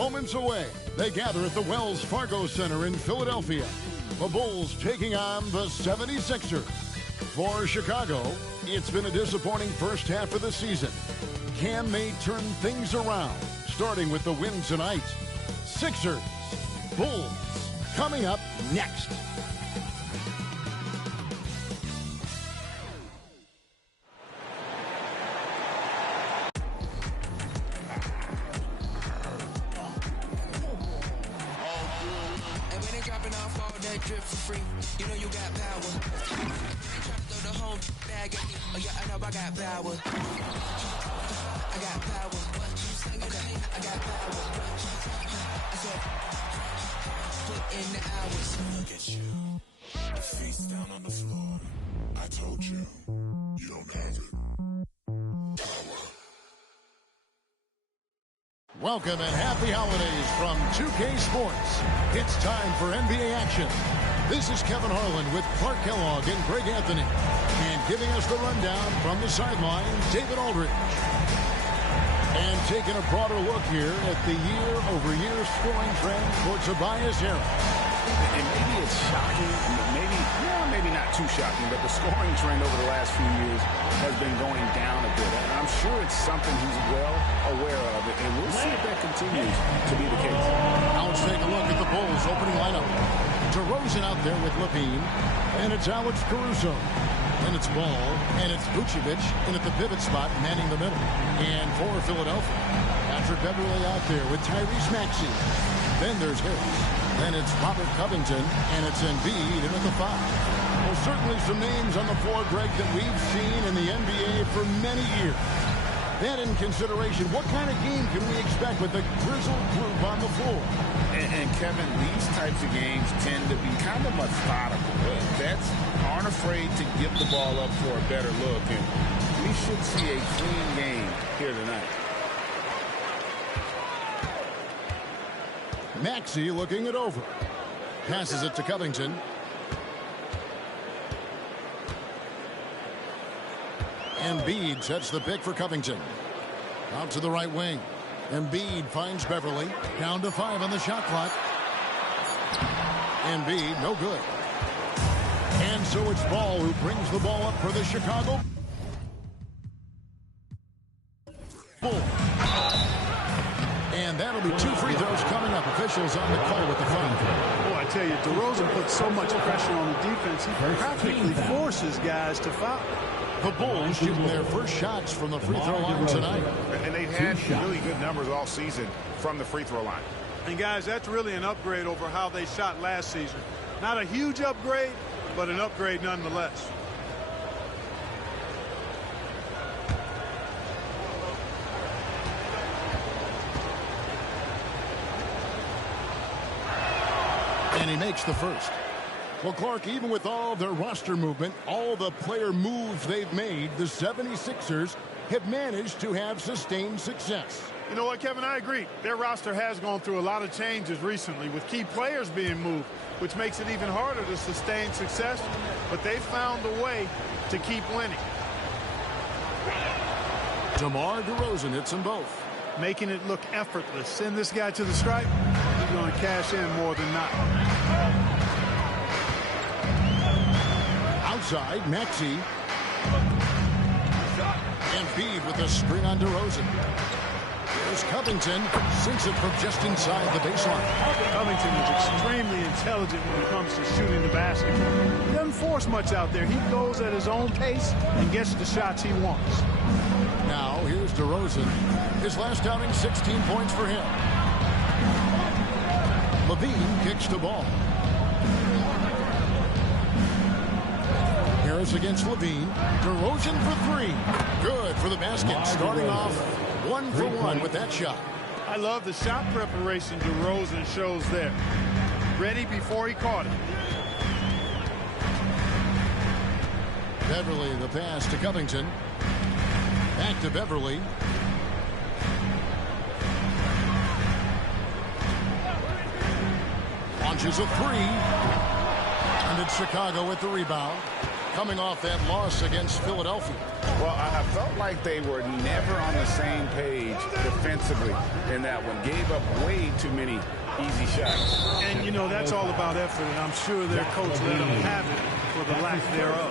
moments away. They gather at the Wells Fargo Center in Philadelphia. The Bulls taking on the 76ers. For Chicago, it's been a disappointing first half of the season. Can they turn things around? Starting with the win tonight. Sixers, Bulls, coming up next. Welcome and happy holidays from 2K Sports. It's time for NBA action. This is Kevin Harlan with Clark Kellogg and Greg Anthony. And giving us the rundown from the sideline, David Aldridge. And taking a broader look here at the year-over-year scoring trend for Tobias Harris. And maybe it's shocking, maybe not too shocking, but the scoring trend over the last few years has been going down a bit. And I'm sure it's something he's well aware of, and we'll see if that continues to be the case. Now let's take a look at the Bulls' opening lineup. DeRozan out there with Levine, and it's Alex Caruso. And it's Ball, and it's Vucevic in at the pivot spot, manning the middle. And for Philadelphia, Patrick Beverley out there with Tyrese Maxey. Then there's Harris. Then it's Robert Covington, and it's Embiid in at the 5. Well, certainly some names on the floor, Greg, that we've seen in the NBA for many years. That in consideration, what kind of game can we expect with the grizzled group on the floor? And Kevin, these types of games tend to be kind of methodical. Vets aren't afraid to give the ball up for a better look, and we should see a clean game here tonight. Maxey looking it over. Passes it to Covington. Embiid sets the pick for Covington. Out to the right wing. Embiid finds Beverley. Down to 5 on the shot clock. Embiid, no good. And so it's Ball who brings the ball up for the Chicago Bulls. And that'll be 2 free throws coming up. Officials on the call with the foul. Boy, I tell you, DeRozan puts so much pressure on the defense, he practically forces guys to foul. The Bulls shooting their first shots from the free throw line tonight. And they've had really good numbers all season from the free throw line. And guys, that's really an upgrade over how they shot last season. Not a huge upgrade, but an upgrade nonetheless. And he makes the first. Well, Clark, even with all their roster movement, all the player moves they've made, the 76ers have managed to have sustained success. You know what, Kevin? I agree. Their roster has gone through a lot of changes recently with key players being moved, which makes it even harder to sustain success. But they found a way to keep winning. DeMar DeRozan hits them both. Making it look effortless. Send this guy to the stripe. He's going to cash in more than not. Outside, Maxey. Embiid with a screen on DeRozan. Here's Covington. Sinks it from just inside the baseline. Covington is extremely intelligent when it comes to shooting the basket. He doesn't force much out there. He goes at his own pace and gets the shots he wants. Now, here's DeRozan. His last outing, 16 points for him. Levine kicks the ball. Harris against Levine. DeRozan for 3. Good for the basket. Starting off 1 for 1 with that shot. I love the shot preparation DeRozan shows there. Ready before he caught it. Beverley, the pass to Covington. Back to Beverley. Launches a 3. And it's Chicago with the rebound. coming off that loss against Philadelphia. Well, I felt like they were never on the same page defensively in that one. Gave up way too many easy shots. And, you know, that's all about effort, and I'm sure their coach let them have it for the lack thereof.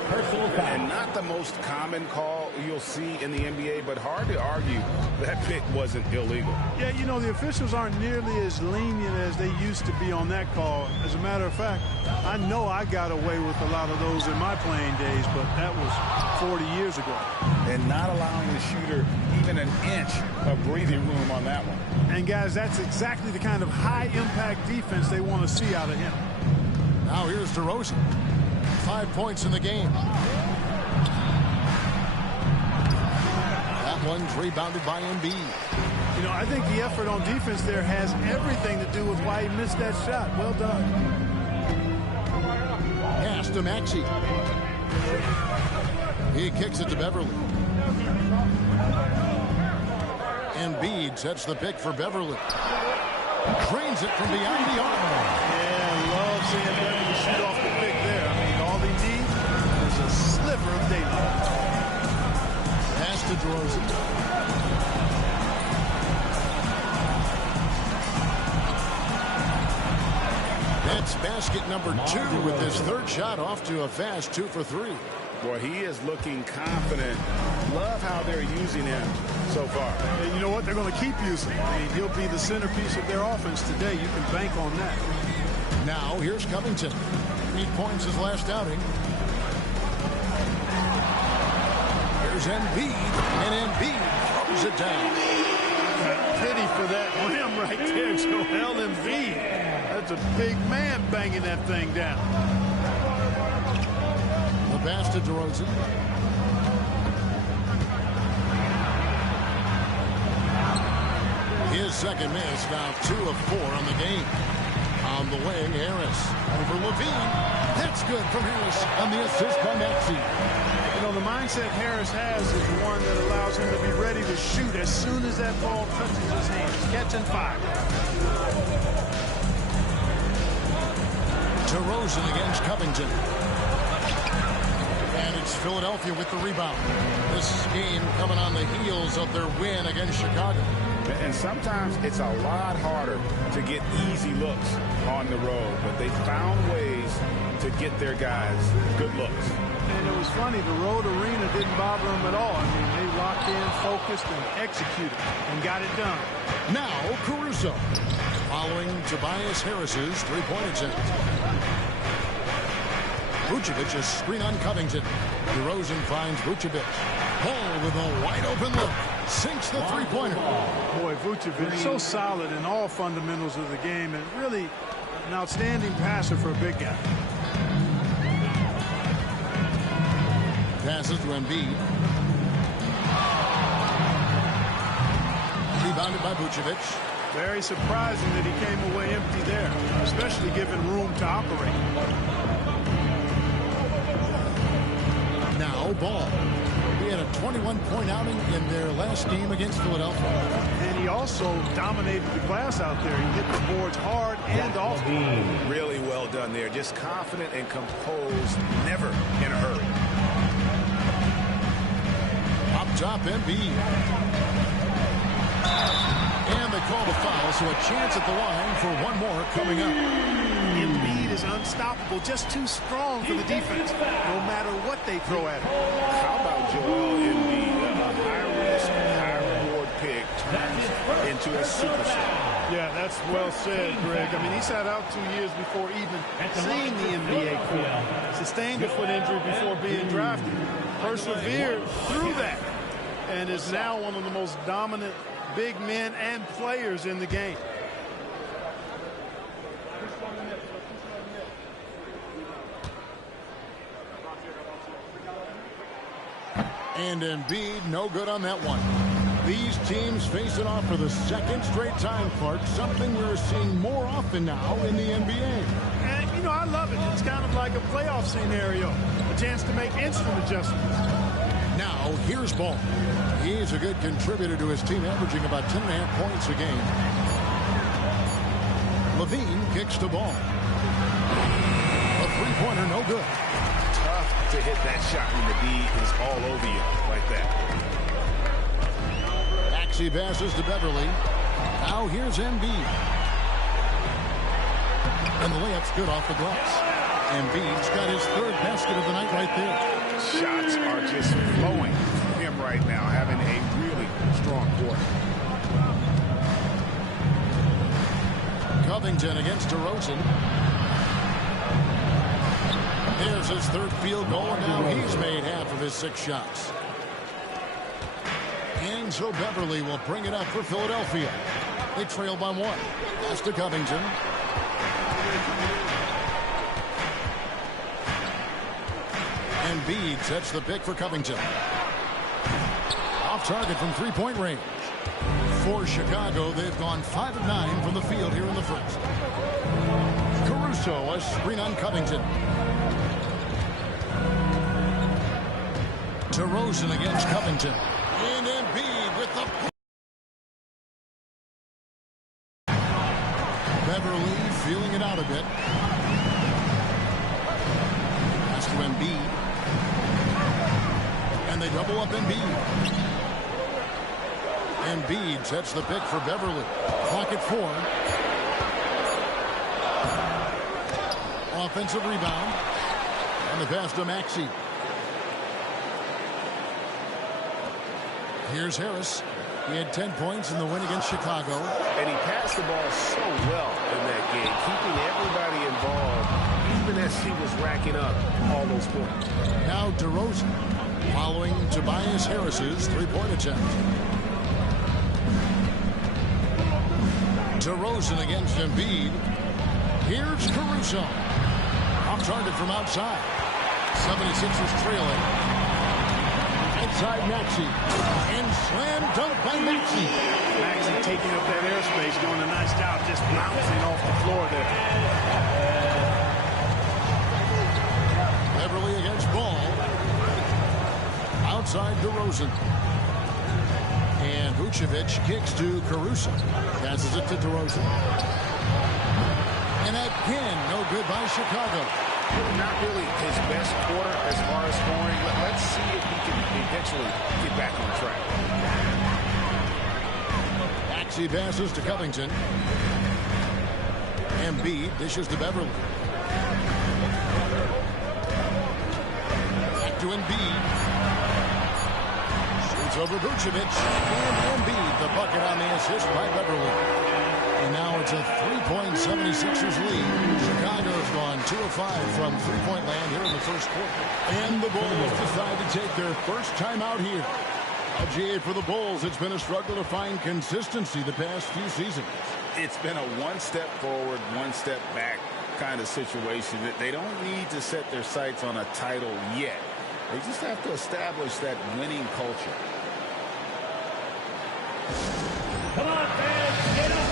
And not the most common call you'll see in the NBA, but hard to argue that pick wasn't illegal. Yeah, you know, the officials aren't nearly as lenient as they used to be on that call. As a matter of fact, I know I got away with a lot of those in my playing days, but that was 40 years ago. And not allowing the shooter even an inch of breathing room on that one. And, guys, that's exactly the kind of high-impact defense they want to see out of him. Now here's DeRozan. 5 points in the game. That one's rebounded by Embiid. You know, I think the effort on defense there has everything to do with why he missed that shot. Well done. Pass to Maxey. He kicks it to Beverly. Embiid sets the pick for Beverly. Drains it from beyond the arc. Yeah, love seeing Beverly shoot off the pick there. I mean, all they need is a sliver of daylight. Pass to DeRozan. That's basket number 2 with his third shot off to a fast 2 for 3. Boy, he is looking confident. Love how they're using him so far. And you know what? They're going to keep using him. I mean, he'll be the centerpiece of their offense today. You can bank on that. Now, here's Covington. 3 points his last outing. Here's Embiid, and Embiid throws it down. Pity for that rim right there, Joel Embiid. That's a big man banging that thing down. The pass to DeRozan. His second miss, now 2 of 4 on the game. On the wing, Harris over Levine. That's good from Harris on the assist by Maxey. You know, the mindset Harris has is one that allows him to be ready to shoot as soon as that ball touches his hands. Catch and fire. DeRozan against Covington. And it's Philadelphia with the rebound. This game coming on the heels of their win against Chicago. And sometimes it's a lot harder to get easy looks on the road, but they found ways to get their guys good looks. And it was funny, the road arena didn't bother them at all. I mean, they locked in, focused, and executed, and got it done. Now Caruso, following Tobias Harris's three-point attempt. Vucevic a screen on Covington. DeRozan finds Vucevic. Paul with a wide-open look. Sinks the three-pointer. Boy, Vucevic so solid in all fundamentals of the game, and really an outstanding passer for a big guy. Passes to Embiid. Rebounded by Vucevic. Very surprising that he came away empty there, especially given room to operate. Now Ball. He had a 21-point outing in their last game against Philadelphia. And he also dominated the glass out there. He hit the boards hard and often. Really well done there. Just confident and composed, never in a hurry. Up top, Embiid. And they call the foul, so a chance at the line for one more coming up. Embiid is unstoppable, just too strong for the defense, no matter what they throw at him. How about Joel Embiid? A high-risk, high-reward pick turns into a superstar. Yeah, that's well said, Greg. I mean, he sat out 2 years before even seeing the NBA court. Sustained a foot injury before being drafted. Persevered through that. And is now one of the most dominant big men and players in the game. And Embiid, no good on that one. These teams face it off for the second straight time, Clark. Something we're seeing more often now in the NBA. And, you know, I love it. It's kind of like a playoff scenario. A chance to make instant adjustments. Now, here's Ball. He's a good contributor to his team, averaging about 10.5 points a game. Levine kicks to Ball. A three-pointer, no good. Tough to hit that shot when the D is all over you like that. Maxey passes to Beverly. Now here's Embiid. And the layup's good off the glass. Embiid's got his third basket of the night right there. Shots are just flowing from him right now, having a really strong quarter. Covington against DeRozan. There's his third field goal, and now he's made half of his 6 shots. And so Beverly will bring it up for Philadelphia. They trail by 1. Pass to Covington. Embiid sets the pick for Covington. Off target from three-point range. For Chicago, they've gone 5 of 9 from the field here in the first. Caruso, a screen on Covington. DeRozan against Covington. And Embiid with the... Beverly feeling it out a bit. Pass to Embiid. And they double up Embiid. Embiid sets the pick for Beverly. Clock at 4. Offensive rebound. And the pass to Maxey. Here's Harris. He had 10 points in the win against Chicago. And he passed the ball so well in that game, keeping everybody involved, even as he was racking up all those points. Now DeRozan following Tobias Harris's three-point attempt. DeRozan against Embiid. Here's Caruso. Off target from outside. 76ers trailing. Inside Maxey. And slam dunk by Maxey. Maxey taking up that airspace, doing a nice job just bouncing off the floor there. Beverly against Ball. Outside DeRozan. And Vucevic kicks to Caruso. Passes it to DeRozan. And again, no good by Chicago. Not really his best quarter as far as scoring. Let's see if he can eventually get back on track. Maxey passes to Covington. Embiid dishes to Beverly. Back to Embiid. Shoots over Vucevic. And Embiid, the bucket on the assist by Beverly. And now it's a 3-point 76ers lead. Chicago's gone 2 of 5 from three-point land here in the first quarter. And the Bulls decide to take their first time out here. GA for the Bulls, it's been a struggle to find consistency the past few seasons. It's been a one-step forward, one-step back kind of situation. That they don't need to set their sights on a title yet. They just have to establish that winning culture. Come on, fans, get up,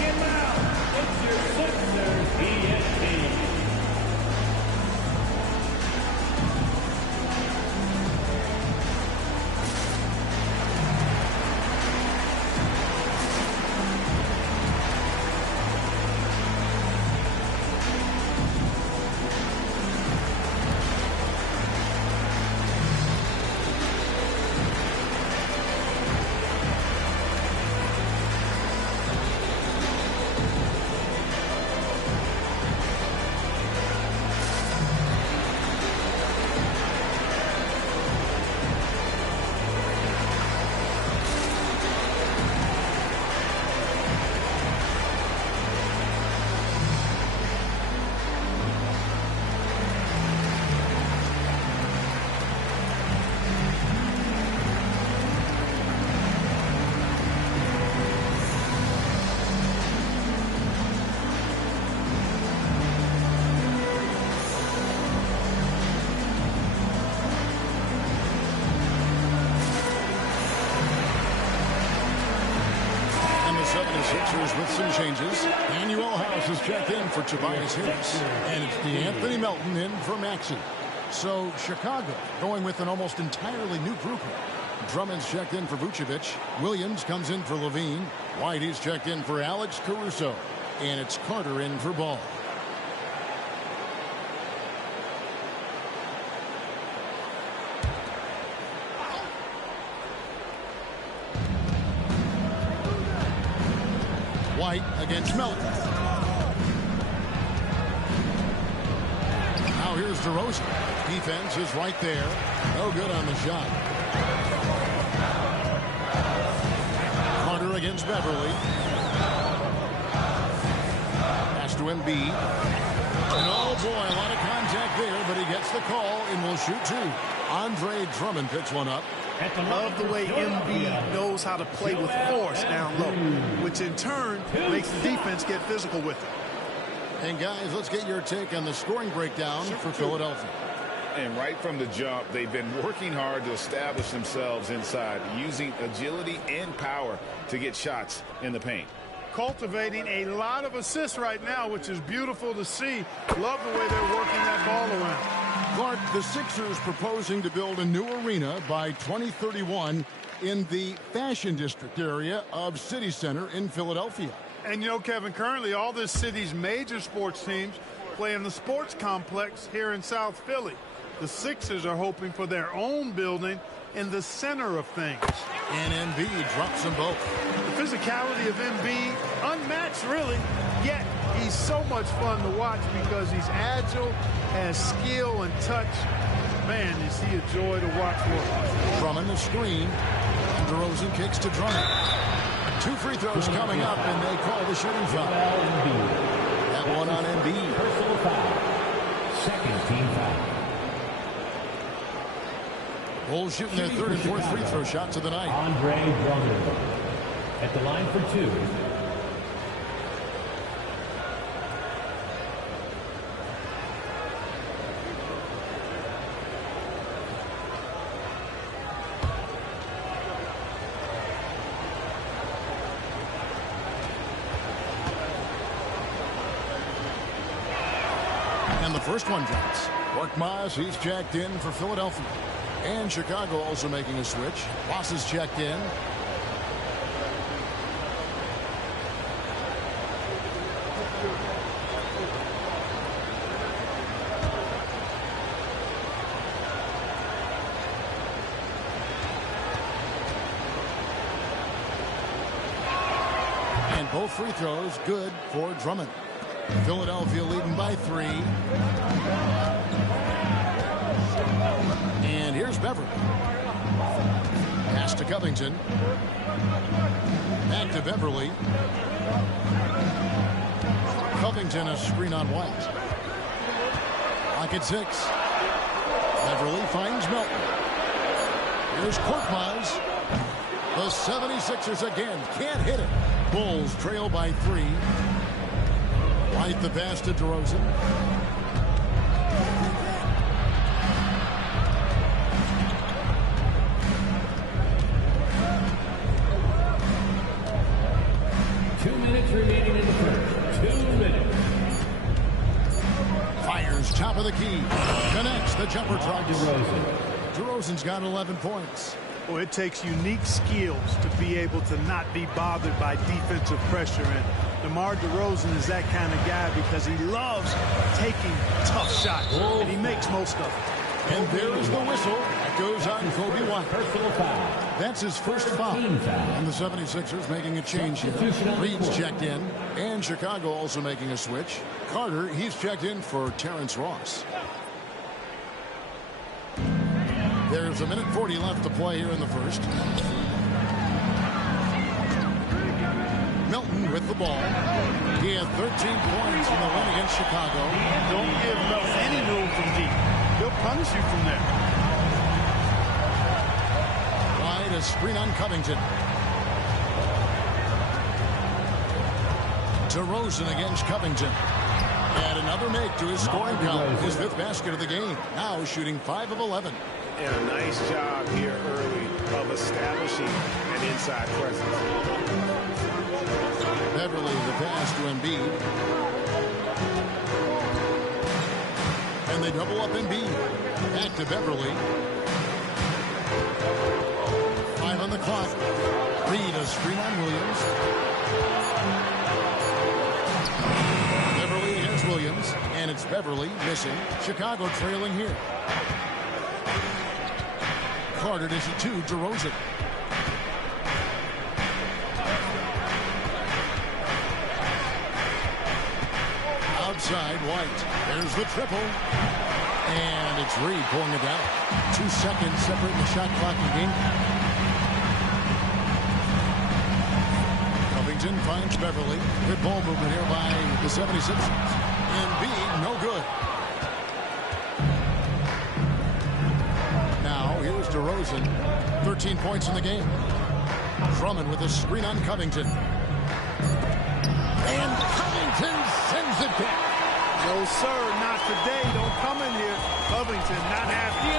get loud. It's your Sixers ESP. With some changes. Manuel House has checked in for Tobias Harris. And it's DeAnthony Melton in for Maxey. So Chicago going with an almost entirely new group. Drummond's checked in for Vucevic. Williams comes in for Levine. Whitey's checked in for Alex Caruso. And it's Carter in for Ball. White against Melton. Now here's DeRozan. Defense is right there. No good on the shot. Carter against Beverly. Pass to Embiid. And oh boy, a lot of contact there, but he gets the call and will shoot two. Andre Drummond picks one up. Love the way Embiid knows how to play with force down low, which in turn makes the defense get physical with him. And guys, let's get your take on the scoring breakdown for Philadelphia. And right from the jump, they've been working hard to establish themselves inside, using agility and power to get shots in the paint. Cultivating a lot of assists right now, which is beautiful to see. Love the way they're working that ball around. Clark, the Sixers proposing to build a new arena by 2031 in the Fashion District area of City Center in Philadelphia. And you know, Kevin, currently all this city's major sports teams play in the sports complex here in South Philly. The Sixers are hoping for their own building in the center of things. And Embiid drops them both. The physicality of Embiid, unmatched really, yet he's so much fun to watch because he's agile, has skill and touch. Man, is he a joy to watch for. Drummond the screen. DeRozan kicks to Drummond. 2 free throws coming up, and they call the shooting foul. That one on Embiid. Personal foul. Second team foul. Bulls shooting their third and fourth free throw shots of the night. Andre Drummond at the line for two. And the first one drops. Korkmaz, he's checked in for Philadelphia. And Chicago also making a switch. Ross is checked in. And both free throws good for Drummond. Philadelphia leading by 3. And here's Beverly. Pass to Covington. Back to Beverly. Covington a screen on White. Lock at 6. Beverly finds Melton. Here's Korkmaz. The 76ers again can't hit it. Bulls trail by 3. White the pass to DeRozan. Remaining in the first. 2 minutes. Fires top of the key. Connects the jumper drops. DeRozan. DeRozan's got 11 points. Well, it takes unique skills to be able to not be bothered by defensive pressure. And DeMar DeRozan is that kind of guy because he loves taking tough shots. And he makes most of them. And there is the whistle. That goes on Kobe White. Personal foul. That's his first foul. And the 76ers making a change here. Reed's checked in. And Chicago also making a switch. Carter, he's checked in for Terrence Ross. There's 1:40 left to play here in the first. Melton with the ball. He had 13 points in the win against Chicago. Don't give Melton any room from deep. He'll punish you from there. Wide a screen on Covington. DeRozan against Covington. And another make to his scoring count. His 5th basket of the game. Now shooting 5 of 11. And a nice job here early of establishing an inside presence. Beverly the pass to Embiid. And they double up Embiid. Back to Beverly. 5 on the clock. Reed a screen on Williams. Beverly against Williams. And it's Beverly missing. Chicago trailing here. Carter dishes it to DeRozan. side, White. There's the triple. And it's Reed pulling it down. 2 seconds separating the shot clock and game. Covington finds Beverly. Good ball movement here by the 76ers. Embiid, no good. Now, here's DeRozan. 13 points in the game. Drummond with a screen on Covington. And Covington sends it back. No, sir, not today. Don't come in here. Covington, not happy.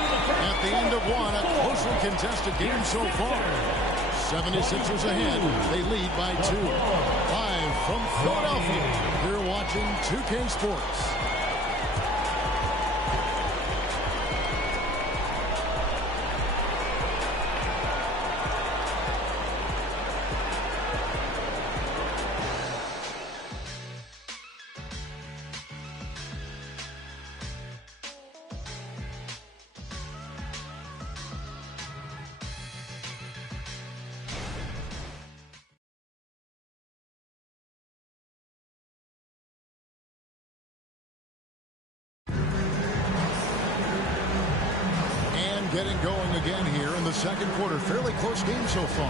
At the end of one, a closely contested game so far. 76ers ahead. They lead by 2. Live from Philadelphia. You're watching 2K Sports. Getting going again here in the second quarter. Fairly close game so far.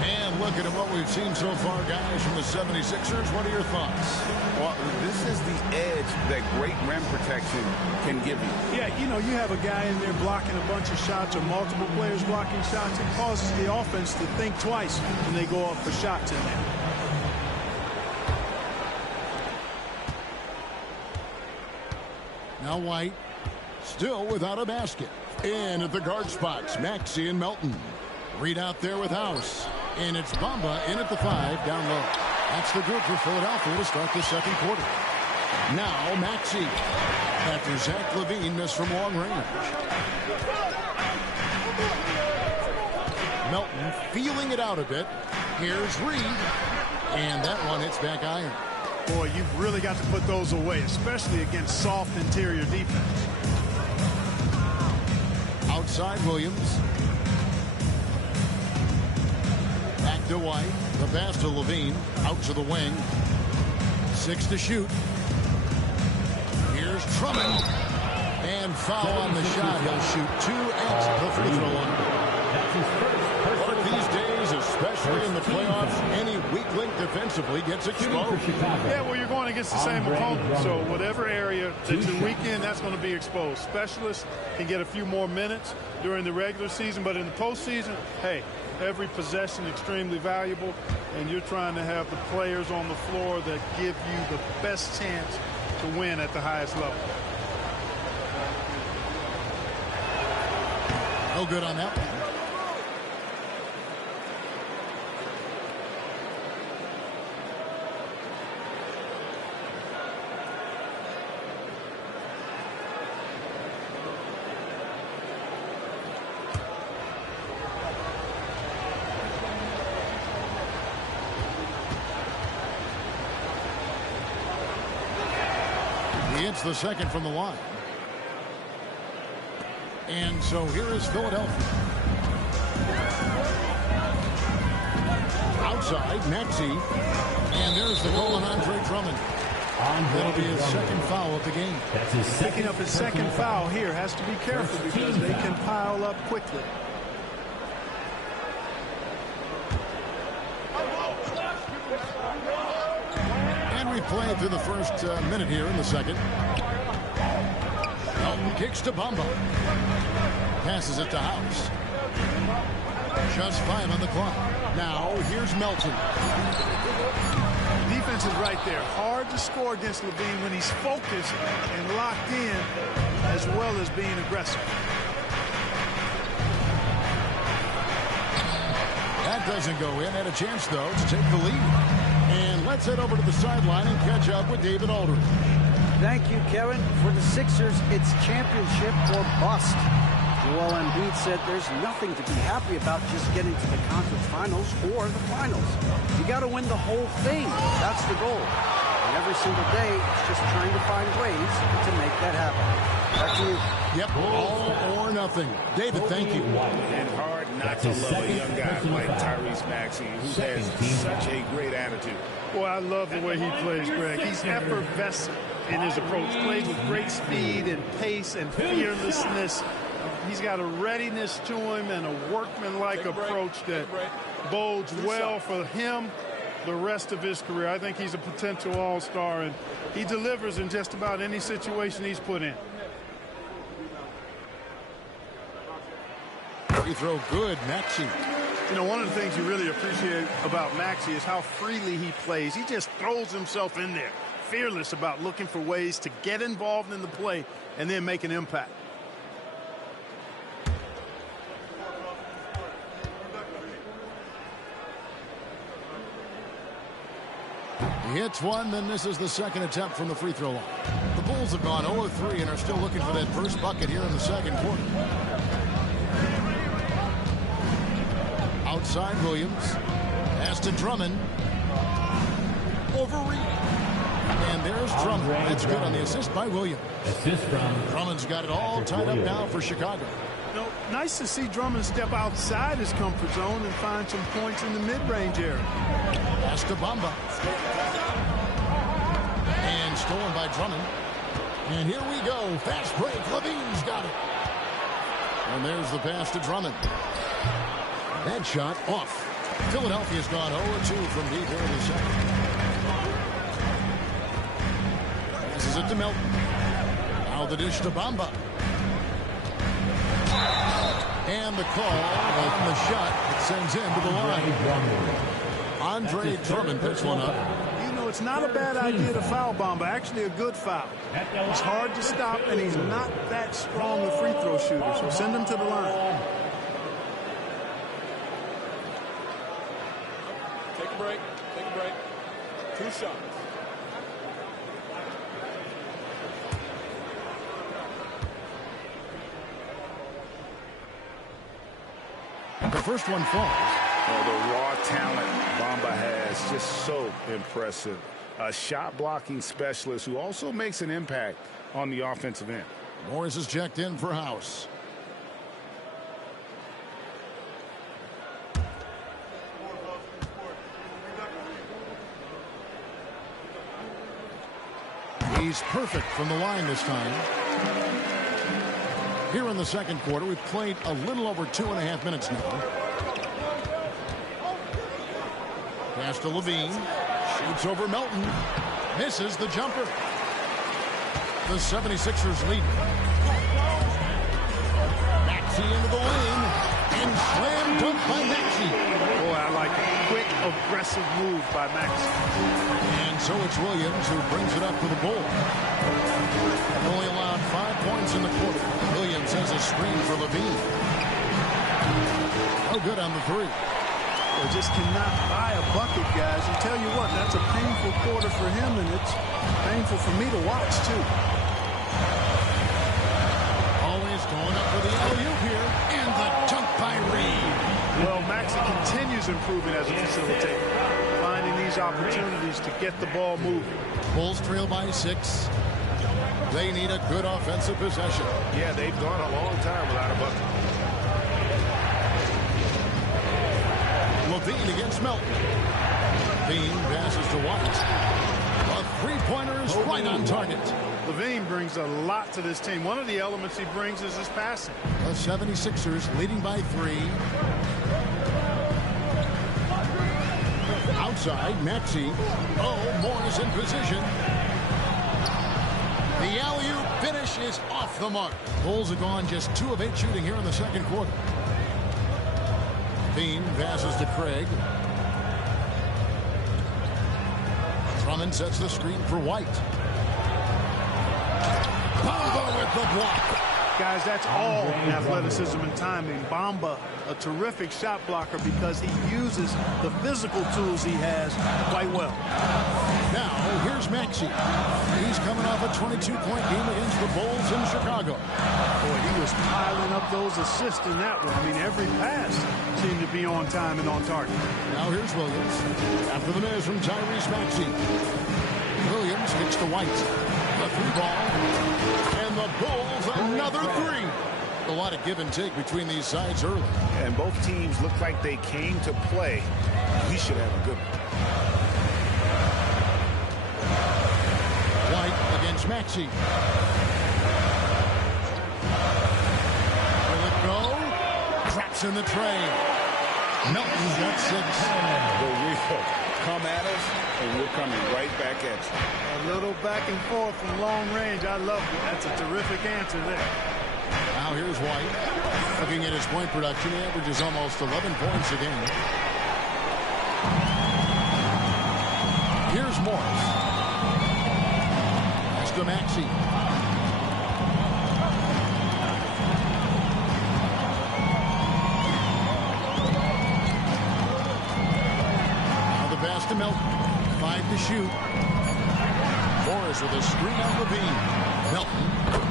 And looking at what we've seen so far, guys, from the 76ers, what are your thoughts? Well, this is the edge that great rim protection can give you. Yeah, you know, you have a guy in there blocking a bunch of shots or multiple players blocking shots. It causes the offense to think twice when they go up for shots in there. Now White, still without a basket. In at the guard spots, Maxey and Melton. Reed out there with House. And it's Bamba in at the 5, down low. That's the group for Philadelphia to start the second quarter. Now Maxey, after Zach LaVine missed from long range. Melton feeling it out a bit. Here's Reed. And that one hits back iron. Boy, you've really got to put those away, especially against soft interior defense. Outside Williams. Back to White. The pass to LaVine. Out to the wing. 6 to shoot. Here's Drummond. And foul on the shot. He'll shoot 2 at the free throw line. But these days, especially in the playoffs, any weak link defensively gets exposed. Yeah, well, you're going against the same opponent, so whatever area that you're weak in, that's going to be exposed. Specialists can get a few more minutes during the regular season, but in the postseason, hey, every possession extremely valuable, and you're trying to have the players on the floor that give you the best chance to win at the highest level. No good on that one. It's the second from the line. And so here is Philadelphia. Outside, Maxey. And there's the goal on Andre Drummond. That'll be his second foul of the game. That's his picking up his second foul here. Has to be careful because they can pile up quickly. We played through the first minute here in the second. Melton kicks to Bamba. Passes it to House. Just 5 on the clock. Now here's Melton. Defense is right there. Hard to score against LaVine when he's focused and locked in as well as being aggressive. That doesn't go in. Had a chance, though, to take the lead. And let's head over to the sideline and catch up with David Aldridge. Thank you, Kevin. For the Sixers, it's championship or bust. Joel Embiid said there's nothing to be happy about just getting to the conference finals or the finals. You got to win the whole thing. That's the goal. And every single day, it's just trying to find ways to make that happen. Back to you. Yep, all or nothing. David, thank you. And hard not to love a young guy like Tyrese Maxey, who has such a great attitude. Boy, I love the way he plays, Greg. He's effervescent. in his approach. Plays with great speed and pace and fearlessness. He's got a readiness to him and a workmanlike approach that bodes well for him the rest of his career. I think he's a potential all-star, and he delivers in just about any situation he's put in. Free throw good, Maxey. You know, one of the things you really appreciate about Maxey is how freely he plays. He just throws himself in there, fearless about looking for ways to get involved in the play and then make an impact. He hits one, then misses the second attempt from the free throw line. The Bulls have gone 0-3 and are still looking for that first bucket here in the second quarter. Outside Williams. Pass to Drummond. Over Reed. And there's Drummond. That's good on the assist by Williams. Assist from Drummond's got it all tied up now for Chicago. You know, nice to see Drummond step outside his comfort zone and find some points in the mid-range area. Pass to Bamba. And stolen by Drummond. And here we go. Fast break. Levine's got it. And there's the pass to Drummond. That shot off. Philadelphia's gone 0-2 from deep here in the second. Passes it to Melton. Now the dish to Bamba. And the call on the shot that sends him to the line. Andre Drummond picks one up. You know, it's not a bad idea to foul Bamba. Actually, a good foul. He's hard to stop, and he's not that strong a free throw shooter, so send him to the line. Take a break. Take a break. 2 shots. The first one falls. Oh, the raw talent Bamba has, just so impressive. A shot blocking specialist who also makes an impact on the offensive end. Morris is checked in for House. He's perfect from the line this time. Here in the second quarter, we've played a little over 2.5 minutes now. Pass to Levine. Shoots over Melton. Misses the jumper. The 76ers lead. Maxey into the lane. And slam dunk by Maxey. Boy, I like it. Quick, aggressive move by Maxey. And so it's Williams who brings it up to the Bulls. Only allowed 5 points in the quarter. Williams has a screen for Levine. No good on the three. They just cannot buy a bucket, guys. And tell you what, that's a painful quarter for him, and it's painful for me to watch, too. Always going up for the alley-oop here. And the dunk by Reed. Well, Maxey continues improving as a facilitator, finding these opportunities to get the ball moving. Bulls trail by 6. They need a good offensive possession. Yeah, they've gone a long time without a bucket. Levine against Melton. Levine passes to White. A three-pointer is right on target. Levine brings a lot to this team. One of the elements he brings is his passing. The 76ers leading by 3. Outside, Maxey. Oh, Morris in position. The alley-oop finish is off the mark. Bulls have gone just 2 of 8 shooting here in the second quarter. Bean passes to Craig. Drummond sets the screen for White. Bamba with the block. Guys, that's all athleticism and timing. Bamba, a terrific shot blocker because he uses the physical tools he has quite well. Now, here's Maxey. He's coming off a 22-point game against the Bulls in Chicago. Boy, he was piling up those assists in that one. I mean, every pass seemed to be on time and on target. Now here's Williams. After the miss from Tyrese Maxey. Williams gets to White. The 3-ball. And the Bulls another 3. A lot of give and take between these sides early. And both teams look like they came to play. We should have a good one. White finds Maxey. Will it go? Drops in the tray. Melton's got 6. The real come at us, and we're coming right back at you. A little back and forth from long range. I love it. That's a terrific answer there. Now here's White. Looking at his point production, he averages almost 11 points a game. Here's Morris. Pass to Maxey. Now the pass to Melton. 5 to shoot. Morris with a screen on Levine. Melton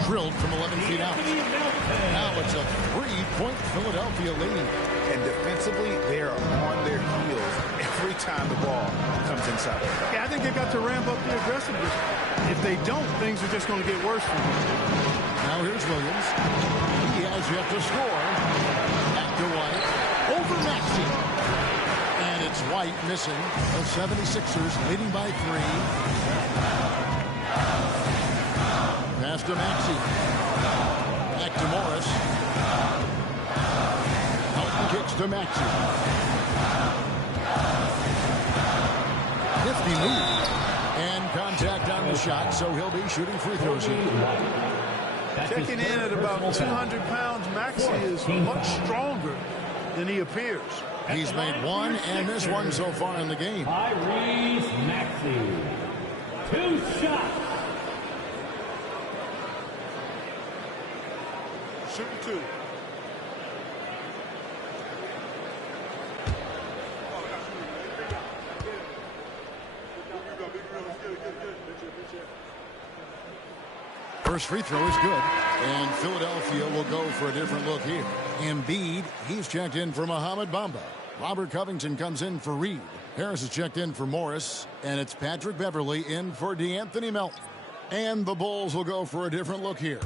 drilled from 11 feet out. Now it's a 3-point Philadelphia lead. And defensively, they are on their heels every time the ball comes inside. Yeah, I think they got to ramp up the aggressiveness. If they don't, things are just going to get worse for them. Now here's Williams. He has yet to score. Back to White. Over Maxey. And it's White missing. The 76ers leading by 3. Pass to Maxey. Back to Morris. Melton kicks to Maxey. Nifty move. And contact on the shot, so he'll be shooting free throws here. Checking in at about 200 pounds, Maxey is much stronger than he appears. He's made 1 and missed 1 so far in the game. Tyrese Maxey. 2 shots. Shooting 2. First free throw is good, and Philadelphia will go for a different look here. Embiid, he's checked in for Mohamed Bamba. Robert Covington comes in for Reed. Harris is checked in for Morris, and it's Patrick Beverley in for DeAnthony Melton. And the Bulls will go for a different look here.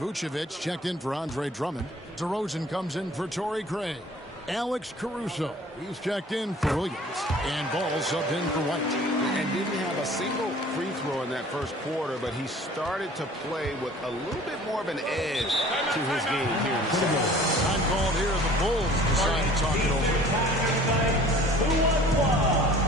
Vucevic checked in for Andre Drummond. DeRozan comes in for Torrey Craig. Alex Caruso, he's checked in for Williams. And Ball subbed in for White. And didn't have a single free throw in that first quarter, but he started to play with a little bit more of an edge to his game here in the second. Time called here. The Bulls decide to talk it over. 2-1-1.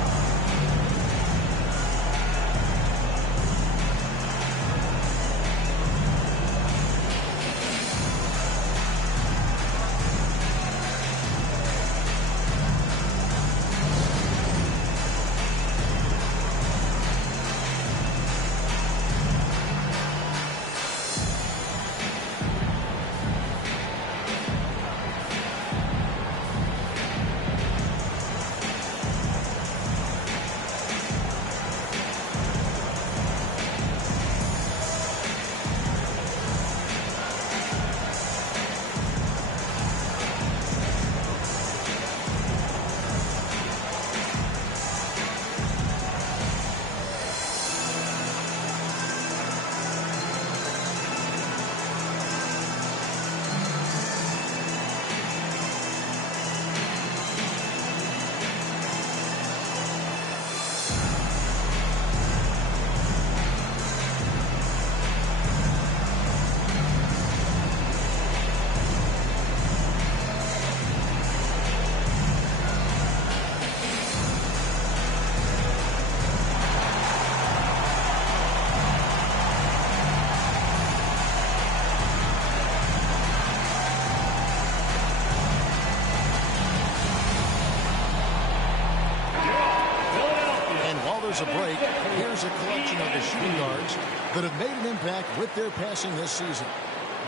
A break. Here's a collection of the shooting guards that have made an impact with their passing this season.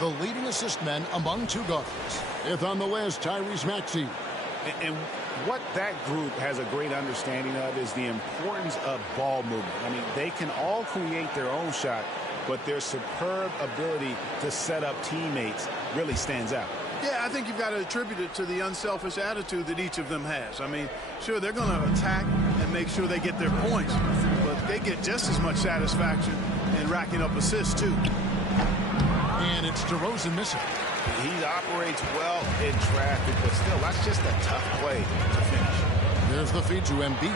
The leading assist men among 2 guards. Fifth on the list, Tyrese Maxey. And what that group has a great understanding of is the importance of ball movement. I mean, they can all create their own shot, but their superb ability to set up teammates really stands out. Yeah, I think you've got to attribute it to the unselfish attitude that each of them has. I mean, sure, they're going to attack and make sure they get their points, but they get just as much satisfaction in racking up assists, too. And it's DeRozan missing. He operates well in traffic, but still, that's just a tough play to finish. There's the feed to Embiid.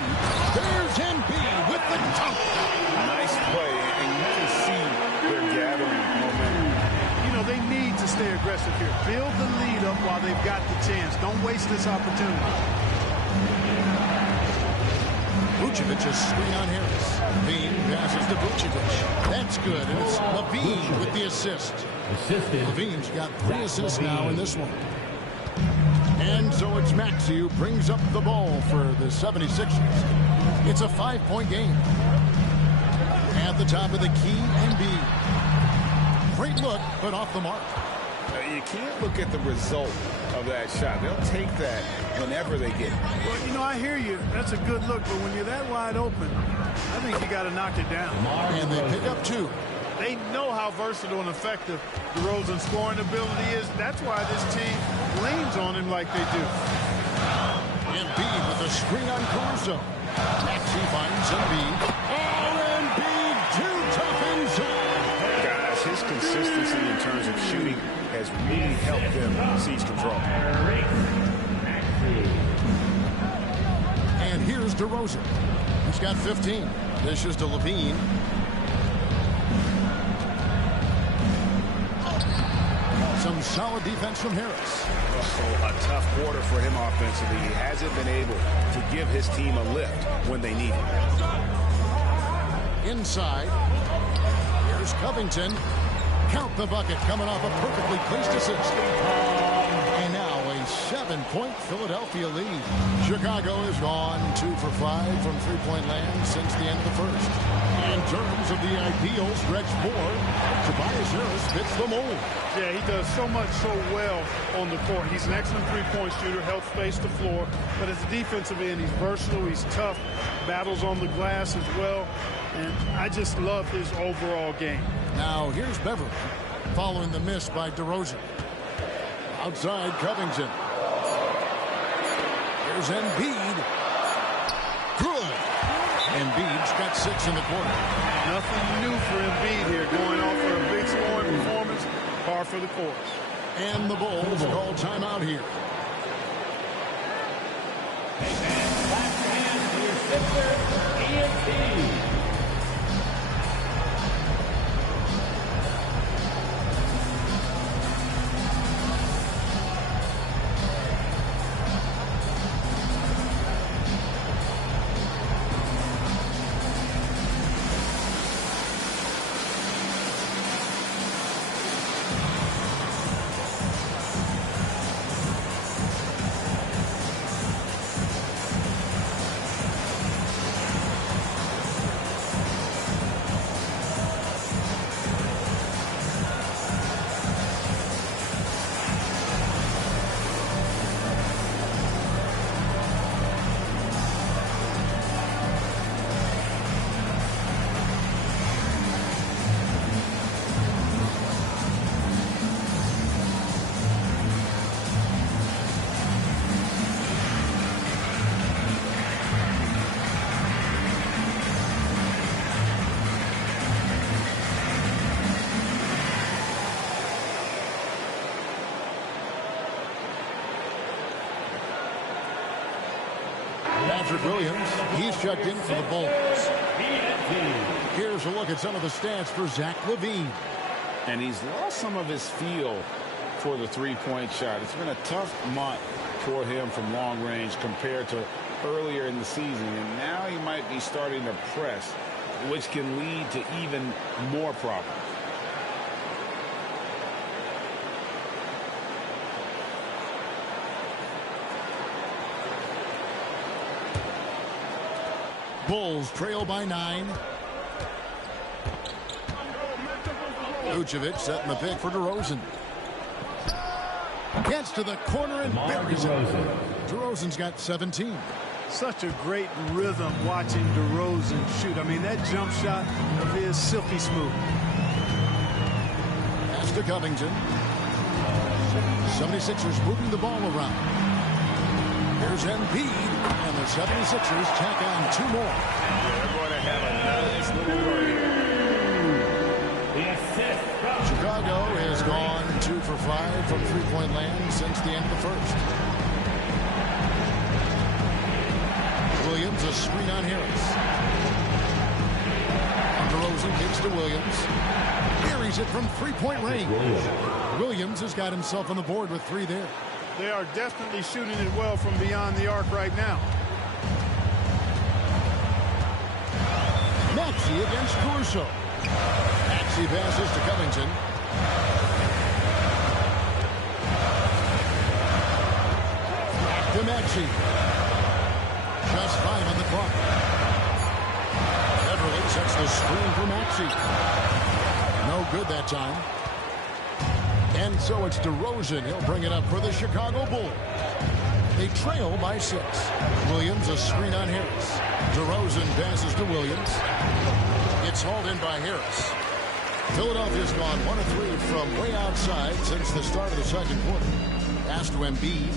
There's Embiid with the dunk. Nice play, and you can see they need to stay aggressive here. Build the lead up while they've got the chance. Don't waste this opportunity. Vucevic is screen on Harris. Levine passes to Vucevic. That's good, and it's Levine with the assist. Levine's got 3 assists now in this one. And so it's Maxey who brings up the ball for the 76ers. It's a 5-point game. At the top of the key, Embiid. Great look, but off the mark. You can't look at the result of that shot. They'll take that whenever they get it. Well, you know, I hear you. That's a good look, but when you're that wide open, I think you got to knock it down. And they pick up 2. They know how versatile and effective DeRozan's scoring ability is. That's why this team leans on him like they do. Embiid with a screen on Caruso. Maxey finds Embiid. Oh, Embiid too tough inside. Guys, his consistency in terms of shooting has really helped them seize control. And here's DeRozan. He's got 15. Dishes to Levine. Some solid defense from Harris. A tough quarter for him offensively. He hasn't been able to give his team a lift when they need it. Inside. Here's Covington. Count the bucket coming off a perfectly placed assist. And now a 7-point Philadelphia lead. Chicago has gone 2 for 5 from three-point land since the end of the first. In terms of the ideal stretch 4, Tobias Harris fits the mold. Yeah, he does so much so well on the court. He's an excellent three-point shooter, helps space the floor. But as a defensive end, he's versatile, he's tough, battles on the glass as well. And I just love his overall game. Now here's Beverly following the miss by DeRozan. Outside Covington. Here's Embiid. Good. Embiid's got 6 in the quarter. Nothing new for Embiid here, going off for a big scoring performance, par for the course. And the Bulls call timeout here. Last hand to your Sixers, ENT. Patrick Williams, he's checked in for the Bulls. Here's a look at some of the stats for Zach LaVine. And he's lost some of his feel for the three-point shot. It's been a tough month for him from long range compared to earlier in the season. And now he might be starting to press, which can lead to even more problems. Bulls trail by 9. Vucevic setting the pick for DeRozan. Gets to the corner and buries it. DeRozan's got 17. Such a great rhythm watching DeRozan shoot. I mean, that jump shot of his silky smooth. Pass to Covington. 76ers moving the ball around. Here's Embiid, and the 76ers tack on 2 more. Yeah, they're going to have a nice little run here. Chicago has gone 2 for 5 from three-point land since the end of the first. Williams, a screen on Harris. And DeRozan kicks to Williams. Here he buries it from three-point range. Williams has got himself on the board with 3 there. They are definitely shooting it well from beyond the arc right now. Maxey against Caruso. Maxey passes to Covington. Back to Maxey. Just 5 on the clock. Beverly sets the screen for Maxey. No good that time. And so it's DeRozan. He'll bring it up for the Chicago Bulls. They trail by 6. Williams a screen on Harris. DeRozan passes to Williams. It's hauled in by Harris. Philadelphia's gone 1 of 3 from way outside since the start of the second quarter. Pass to Embiid.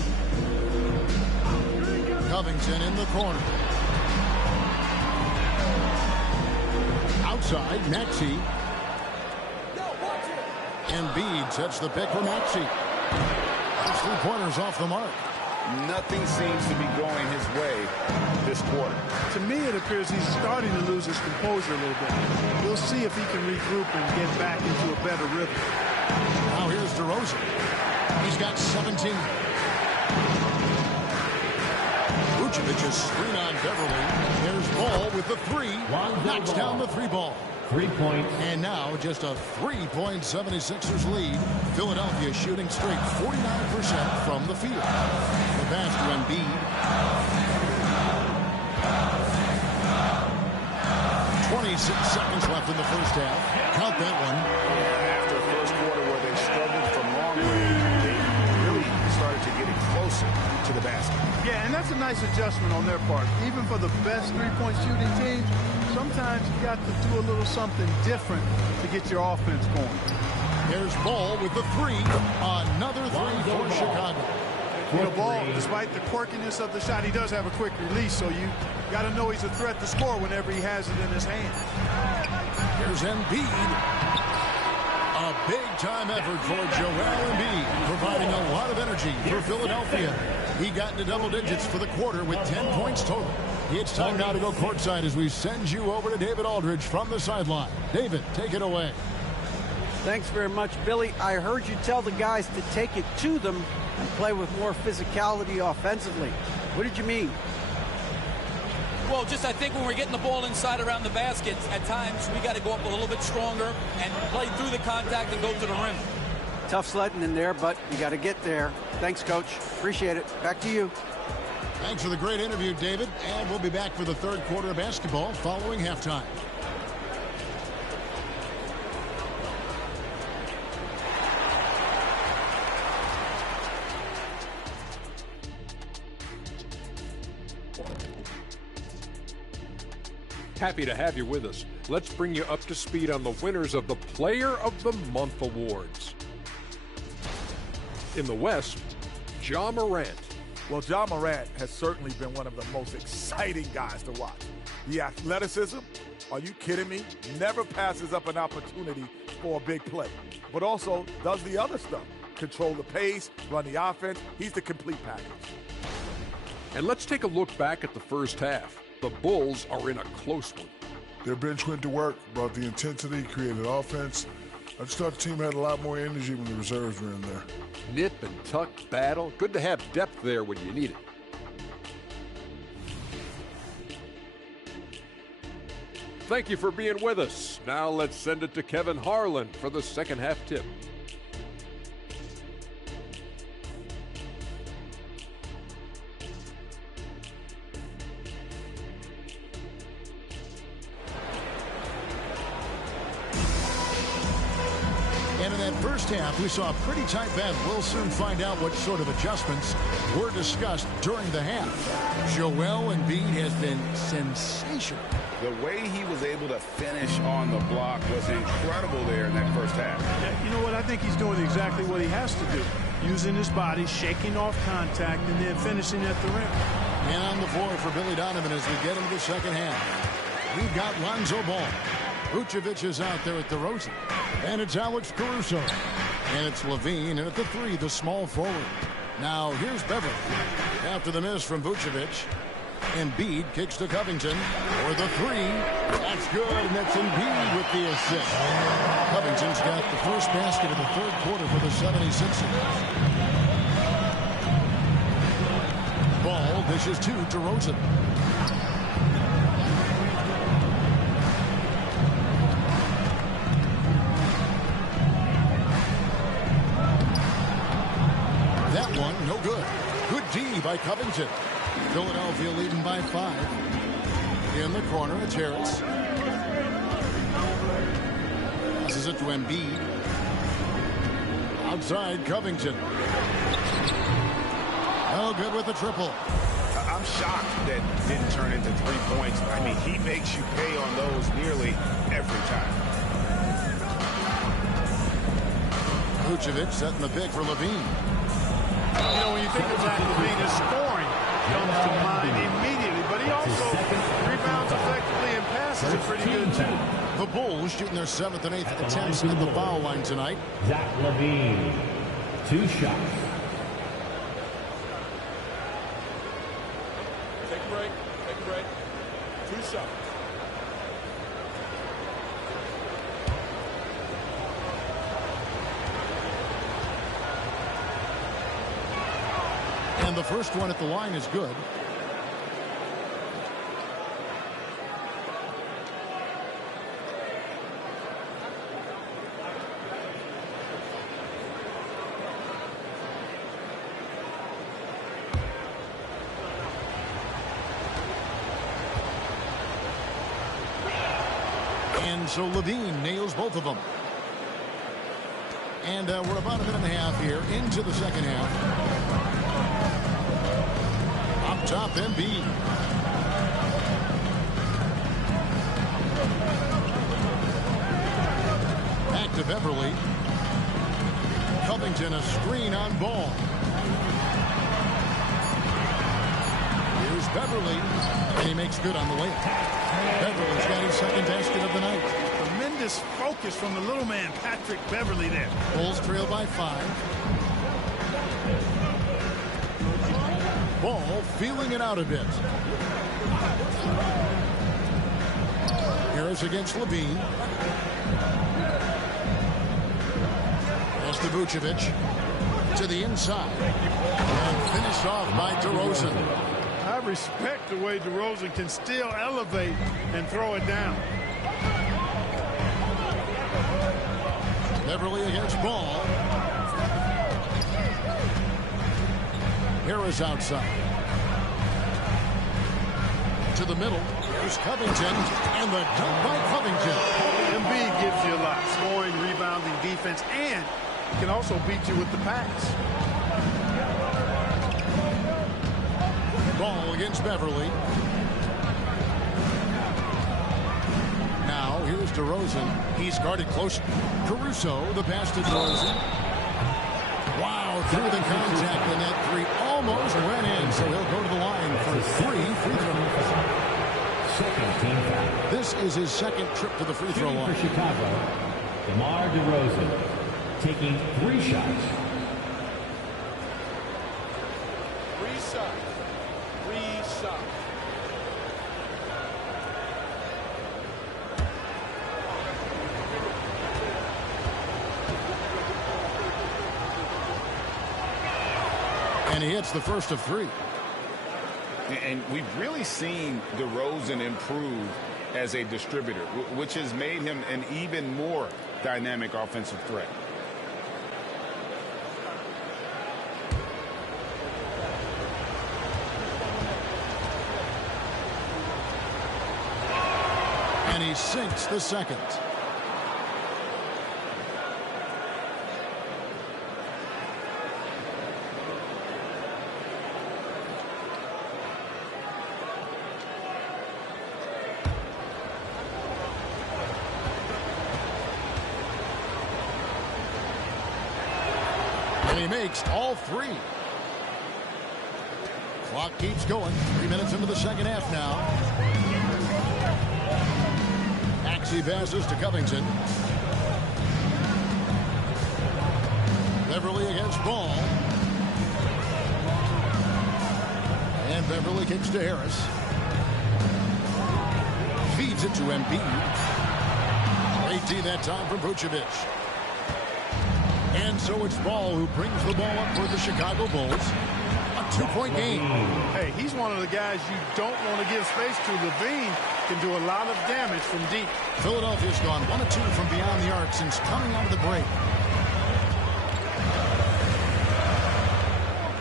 Covington in the corner. Outside, Maxey. Embiid sets the pick for Maxey. Those 3-pointers off the mark. Nothing seems to be going his way this quarter. To me, it appears he's starting to lose his composure a little bit. We'll see if he can regroup and get back into a better rhythm. Now here's DeRozan. He's got 17. Vucevic's screen on Beverly. There's Ball with the 3. Knocks down the 3 ball. 3 points. And now just a 3-point 76ers lead. Philadelphia shooting straight 49% from the field. The pass to Embiid. 26 seconds left in the first half. Count that one. After the first quarter where they struggled from long range, they really started to get it closer to the basket. Yeah, and that's a nice adjustment on their part. Even for the best 3-point shooting teams, sometimes you got to do a little something different to get your offense going. There's Ball with the 3. Another 3 for Chicago. You know, Ball, despite the quirkiness of the shot, he does have a quick release, so you got to know he's a threat to score whenever he has it in his hand. Here's Embiid. A big-time effort for Joel Embiid, providing a lot of energy for Philadelphia. He got into double digits for the quarter with 10 points total. It's time now to go courtside as we send you over to David Aldridge from the sideline. David, take it away. Thanks very much, Billy. I heard you tell the guys to take it to them and play with more physicality offensively. What did you mean? Well, just I think when we're getting the ball inside around the basket, at times we got to go up a little bit stronger and play through the contact and go to the rim. Tough sledding in there, but you got to get there. Thanks, Coach. Appreciate it. Back to you. Thanks for the great interview, David. And we'll be back for the third quarter of basketball following halftime. Happy to have you with us. Let's bring you up to speed on the winners of the Player of the Month awards. In the West, Ja Morant. Well, Ja Morant has certainly been one of the most exciting guys to watch. The athleticism, are you kidding me? Never passes up an opportunity for a big play, but also does the other stuff. Control the pace, run the offense. He's the complete package. And let's take a look back at the first half. The Bulls are in a close one. Their bench went to work, brought the intensity, created offense. I just thought the team had a lot more energy when the reserves were in there. Nip and tuck battle. Good to have depth there when you need it. Thank you for being with us. Now let's send it to Kevin Harlan for the second half tip. And in that first half, we saw a pretty tight battle. We'll soon find out what sort of adjustments were discussed during the half. Joel Embiid has been sensational. The way he was able to finish on the block was incredible there in that first half. Yeah, you know what? I think he's doing exactly what he has to do. Using his body, shaking off contact, and then finishing at the rim. And on the floor for Billy Donovan as we get into the second half. We've got Lonzo Ball. Vucevic is out there at DeRozan. And it's Alex Caruso. And it's Levine. And at the 3, the small forward. Now here's Beverly. After the miss from Vucevic. Embiid kicks to Covington for the three. That's good, and that's Embiid with the assist. Covington's got the first basket of the third quarter for the 76ers. Ball dishes to DeRozan. That one, no good. Good D by Covington. Philadelphia leading by 5. In the corner, it's Harris. Passes it to Embiid. Outside, Covington. Oh, good with the triple. I'm shocked that didn't turn into 3 points. I mean, he makes you pay on those nearly every time. Vucevic setting the pick for Levine. You know, when you think of Zach LaVine, his scoring comes to mind immediately, but he also rebounds effectively and passes it pretty good, too. The Bulls shooting their 7th and 8th attempts at the foul line tonight. Zach LaVine, 2 shots. Take a break. Take a break. 2 shots. And the first one at the line is good. And so Levine nails both of them. And we're about a minute and a half here into the second half. Up top, Embiid. Back to Beverly. Covington, a screen on Ball. Here's Beverly, and he makes good on the way. Beverly's got his second basket of the night. Tremendous focus from the little man, Patrick Beverly, there. Bulls trail by 5. Ball feeling it out a bit. Harris against Levine. Pass to Vucevic. To the inside. And finished off by DeRozan. I respect the way DeRozan can still elevate and throw it down. Beverly against Ball. Harris outside. To the middle. Here's Covington. And the dunk by Covington. Embiid gives you a lot. Scoring, rebounding, defense, and he can also beat you with the pass. Ball against Beverly. Now here's DeRozan. He's guarded close. Caruso, the pass to DeRozan. Wow, through the contact, and that three almost went in. So he'll go to the line for 3 free throws. Second team foul. This is his second trip to the free throw line. For Chicago, DeMar DeRozan taking 3 shots. 3 shots. 3 shots. And he hits the first of 3. And we've really seen DeRozan improve as a distributor, which has made him an even more dynamic offensive threat. And he sinks the second. And he makes all 3. Clock keeps going. 3 minutes into the second half now. Maxey passes to Covington. Beverly against Ball. And Beverly kicks to Harris. Feeds it to Embiid. Great D that time from Vucevic. And so it's Ball who brings the ball up for the Chicago Bulls. A 2-point game. Hey, he's one of the guys you don't want to give space to. LaVine can do a lot of damage from deep. Philadelphia's gone 1 of 2 from beyond the arc since coming out of the break.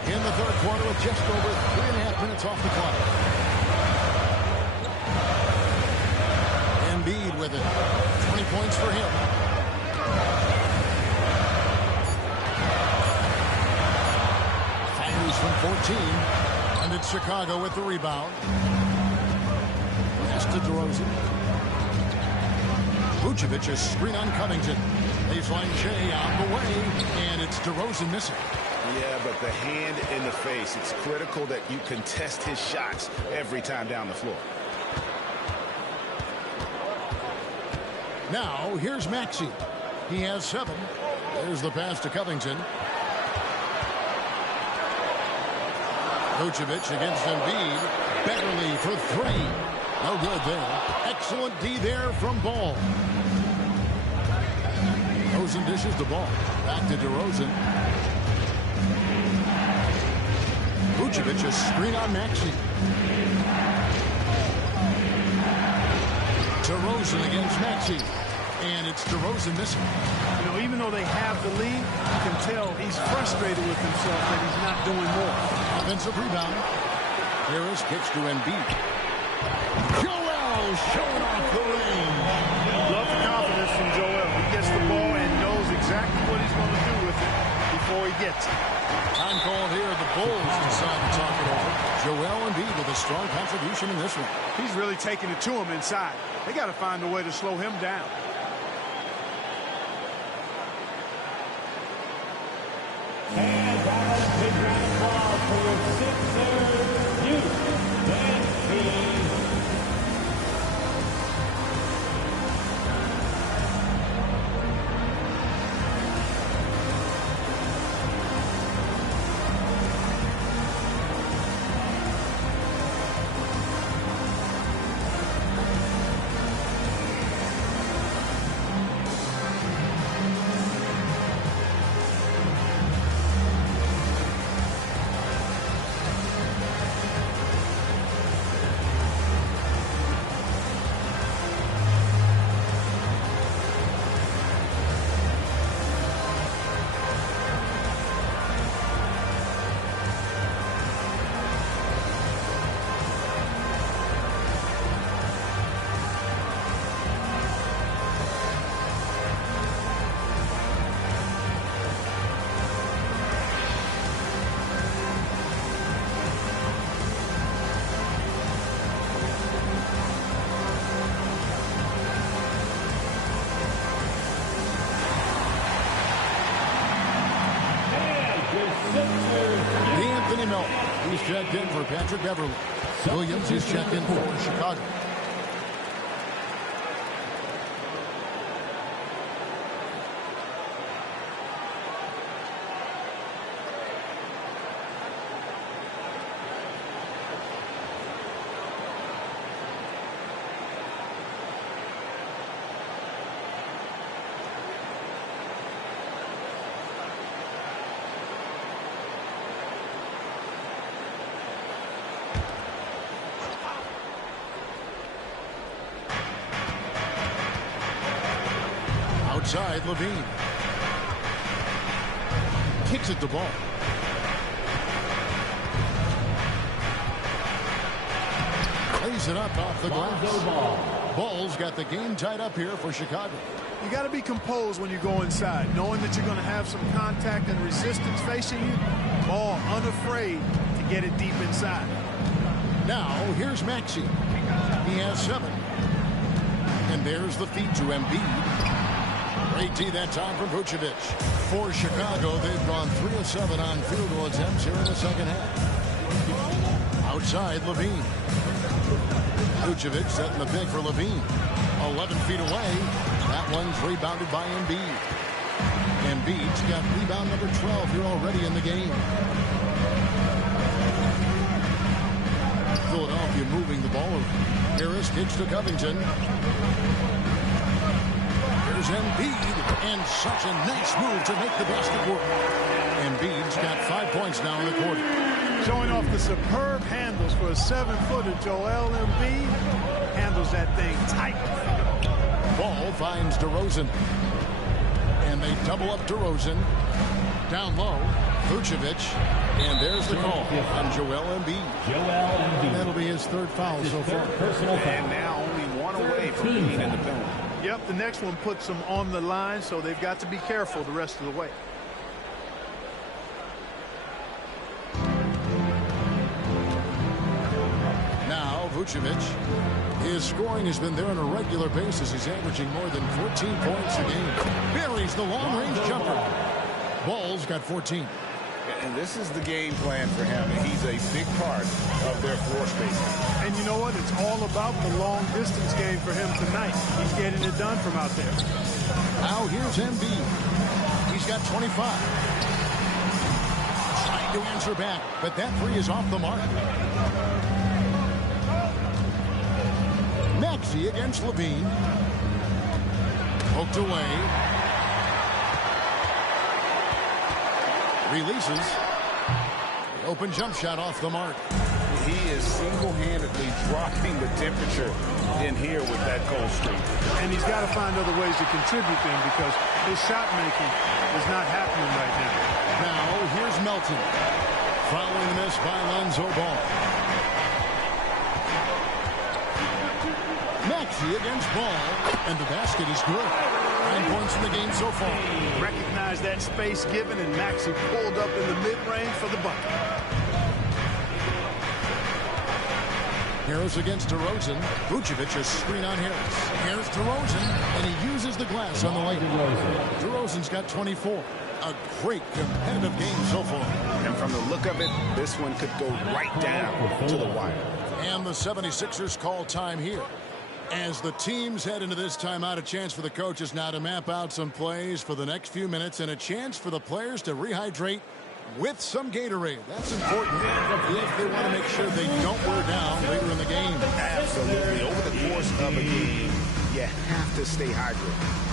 In the third quarter with just over 3.5 minutes off the clock. Embiid with it. 20 points for him. Fires from 14. And it's Chicago with the rebound. Pass to DeRozan. Vucevic is screen on Covington. Baseline Shea out the way. And it's DeRozan missing. Yeah, but the hand in the face. It's critical that you contest his shots every time down the floor. Now, here's Maxey. He has 7. There's the pass to Covington. Vucevic against Embiid. Beverly for 3. No good there. Excellent D there from Ball. DeRozan dishes the ball. Back to DeRozan. Vucevic a screen on Maxey. DeRozan against Maxey. And it's DeRozan missing. You know, even though they have the lead, you can tell he's frustrated with himself that he's not doing more. Offensive rebound. Harris kicks to Embiid. Joel showing off the range. Love the confidence from Joel. He gets the ball and knows exactly what he's going to do with it before he gets it. Time called here. The Bulls decide to talk it over. Joel Embiid with a strong contribution in this one. He's really taking it to him inside. They got to find a way to slow him down. And that big round of applause for your Sixers youth dance team. He's checked in for Patrick Beverly. Williams is checked in for Chicago. Outside, LaVine. Kicks at the ball. Plays it up off the glass. Ball's got the game tied up here for Chicago. You got to be composed when you go inside, knowing that you're going to have some contact and resistance facing you. Ball unafraid to get it deep inside. Now, here's Maxey. He has 7. And there's the feed to Embiid. Great D that time from Vucevic. For Chicago, they've gone 3 of 7 on field goal attempts here in the second half. Outside, LaVine. Vucevic setting the pick for LaVine. 11 feet away. That one's rebounded by Embiid. Embiid's got rebound number 12 here already in the game. Philadelphia moving the ball around. Harris kicks to Covington. Here's Embiid, and such a nice move to make the basket work. Embiid's got 5 points now in the quarter. Showing off the superb handles for a 7-footer. Joel Embiid handles that thing tight. Ball finds DeRozan. And they double up DeRozan. Down low, Vucevic. And there's the call on Joel Embiid. That'll be his third foul so far. And now only one away from being in the penalty. Yep, the next one puts them on the line, so they've got to be careful the rest of the way. Now Vucevic. His scoring has been there on a regular basis. He's averaging more than 14 points a game. Buries the long-range jumper. Ball's got 14. And this is the game plan for him. He's a big part of their floor spacing. And you know what? It's all about the long-distance game for him tonight. He's getting it done from out there. Now here's Embiid. He's got 25. Trying to answer back, but that three is off the mark. Maxey against Levine. Poked away. Releases. Open jump shot off the mark. He is single-handedly dropping the temperature in here with that cold streak. And he's got to find other ways to contribute then, because his shot making is not happening right now. Now here's Melton. Following this by Lonzo Ball. Maxey against Ball, and the basket is good. 9 points in the game so far. Recognize that space given, and Maxey pulled up in the mid-range for the bucket. Harris against DeRozan. Vucevic a screen on Harris. Here's DeRozan, and he uses the glass on the layup. DeRozan's got 24. A great competitive game so far. And from the look of it, this one could go right down to the wire. And the 76ers call time here. As the teams head into this timeout, a chance for the coaches now to map out some plays for the next few minutes and a chance for the players to rehydrate with some Gatorade. That's important if they want to make sure they don't wear down later in the game. Absolutely. Over the course of a game, you have to stay hydrated.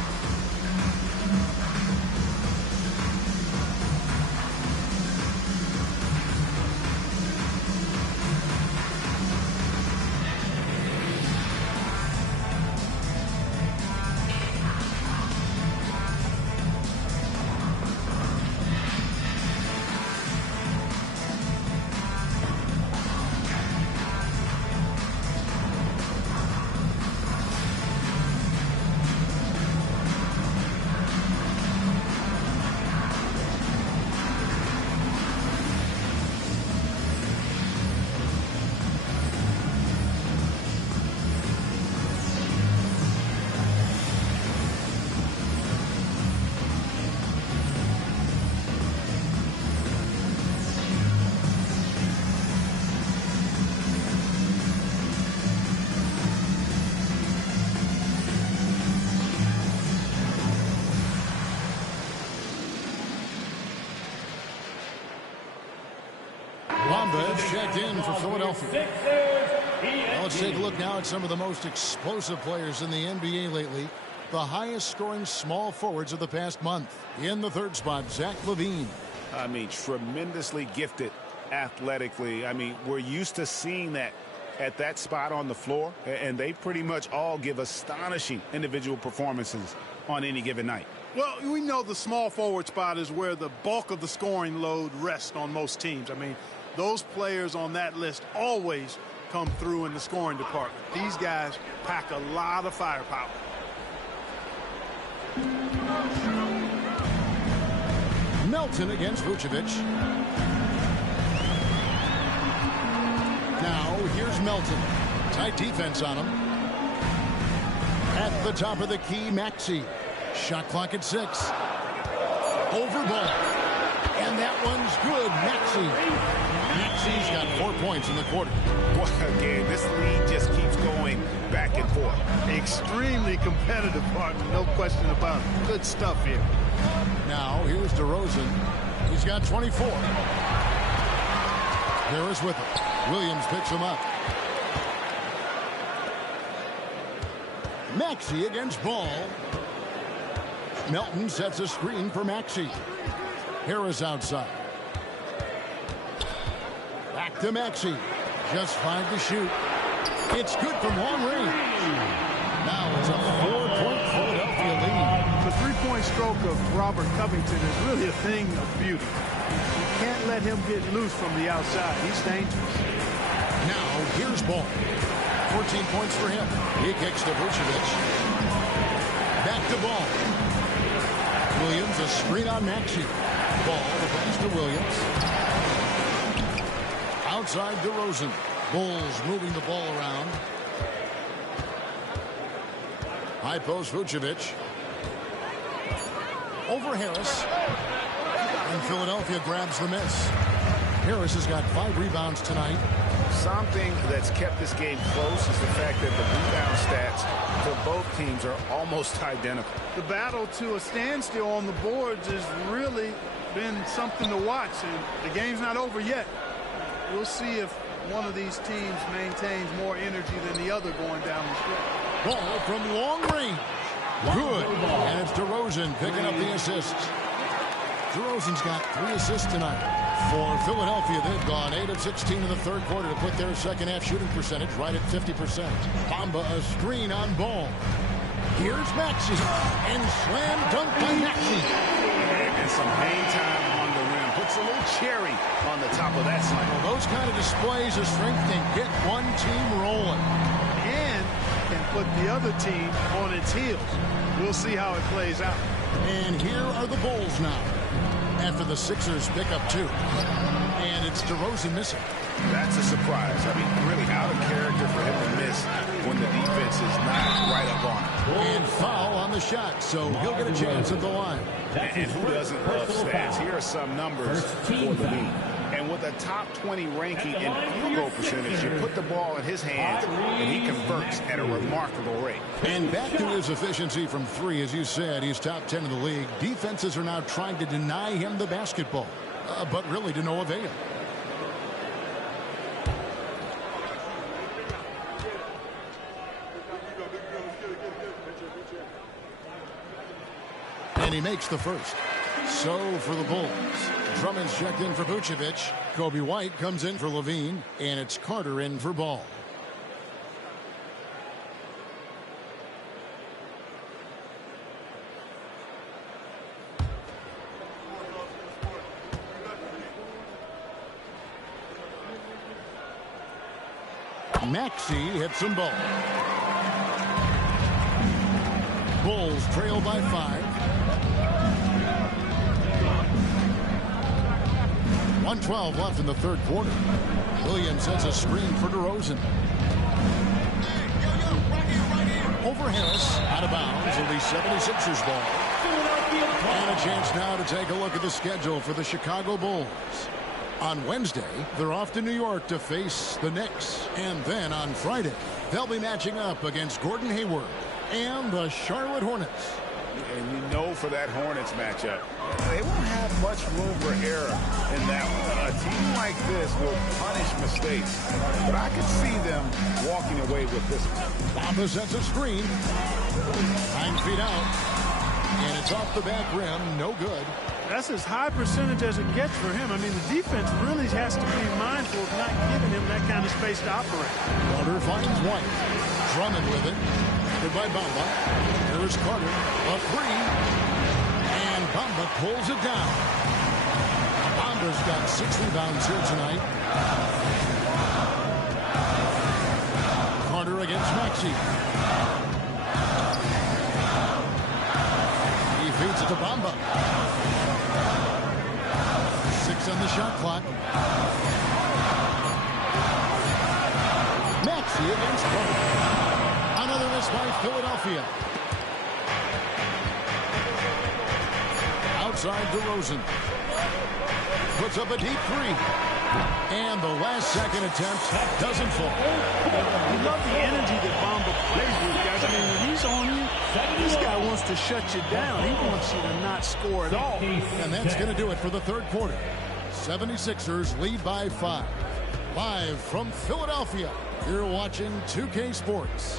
Wamba checked in for Philadelphia. Now let's take a look now at some of the most explosive players in the NBA lately. The highest scoring small forwards of the past month. In the third spot, Zach LaVine. I mean, tremendously gifted athletically. I mean, we're used to seeing that at that spot on the floor, and they pretty much all give astonishing individual performances on any given night. Well, we know the small forward spot is where the bulk of the scoring load rests on most teams. I mean, those players on that list always come through in the scoring department. These guys pack a lot of firepower. Melton against Vucevic. Now here's Melton. Tight defense on him. At the top of the key, Maxey. Shot clock at 6. Over ball. And that one's good. Maxey's got 4 points in the quarter. Well, again, this lead just keeps going back and forth. Extremely competitive, partner. No question about it. Good stuff here. Now, here's DeRozan. He's got 24. Harris with it. Williams picks him up. Maxey against Ball. Melton sets a screen for Maxey. Harris outside. Back to Maxey. Just 5 to shoot. It's good from long range. Now it's a 4-point Philadelphia lead. The three-point stroke of Robert Covington is really a thing of beauty. You can't let him get loose from the outside. He's dangerous. Now here's Ball. 14 points for him. He kicks to Vucevic. Back to Ball. Williams a screen on Maxey. Ball the pass to Williams. Outside DeRozan. Bulls moving the ball around. High post Vucevic. Over Harris. And Philadelphia grabs the miss. Harris has got 5 rebounds tonight. Something that's kept this game close is the fact that the rebound stats for both teams are almost identical. The battle to a standstill on the boards has really been something to watch, and the game's not over yet. We'll see if one of these teams maintains more energy than the other going down the stretch. Ball from long range. Good. And it's DeRozan picking up the assists. DeRozan's got 3 assists tonight. For Philadelphia, they've gone 8 of 16 in the third quarter to put their second half shooting percentage right at 50%. Bamba a screen on Ball. Here's Maxey. And slam dunk by Maxey. And some hang time on the rim. Puts a little cherry on the top of that slam. Well, those kind of displays of strength can get one team rolling. And can put the other team on its heels. We'll see how it plays out. And here are the Bulls now. After the Sixers pick up 2. And it's DeRozan missing. That's a surprise. I mean, really out of character for him to miss when the defense is not right up on him. And foul on the shot, so he'll get a chance at the line. And who doesn't love stats? Here are some numbers for the league. And with a top 20 ranking in field goal percentage, you put the ball in his hands, and he converts at a remarkable rate. And back to his efficiency from 3, as you said, he's top 10 in the league. Defenses are now trying to deny him the basketball, but really to no avail. And he makes the first. So for the Bulls, Drummond's checked in for Vucevic. Kobe White comes in for Levine, and it's Carter in for Ball. Maxey hits some ball. Bulls trail by 5. 1:12 left in the third quarter. Williams sets a screen for DeRozan. Over Harris, out of bounds, it'll be 76ers ball. And a chance now to take a look at the schedule for the Chicago Bulls. On Wednesday, they're off to New York to face the Knicks. And then on Friday, they'll be matching up against Gordon Hayward and the Charlotte Hornets. And you know for that Hornets matchup, they won't have much room for error in that one. A team like this will punish mistakes, but I could see them walking away with this one. Bamba sets a screen. 9 feet out. And it's off the back rim. No good. That's as high percentage as it gets for him. I mean, the defense really has to be mindful of not giving him that kind of space to operate. Carter finds White. Drummond with it. Good by Bamba. Here's Carter. A 3. And Bamba pulls it down. Bamba's got 6 rebounds here tonight. Carter against Maxey. He feeds it to Bamba. 6 on the shot clock. Maxey against Bamba. Another miss by Philadelphia. Outside DeRozan. Puts up a deep 3. And the last second attempt doesn't fall. You love the energy that Bamba plays with, guys. I mean, when he's on you, this guy wants to shut you down. He wants you to not score at all. And that's going to do it for the third quarter. 76ers lead by 5. Live from Philadelphia, you're watching 2K Sports.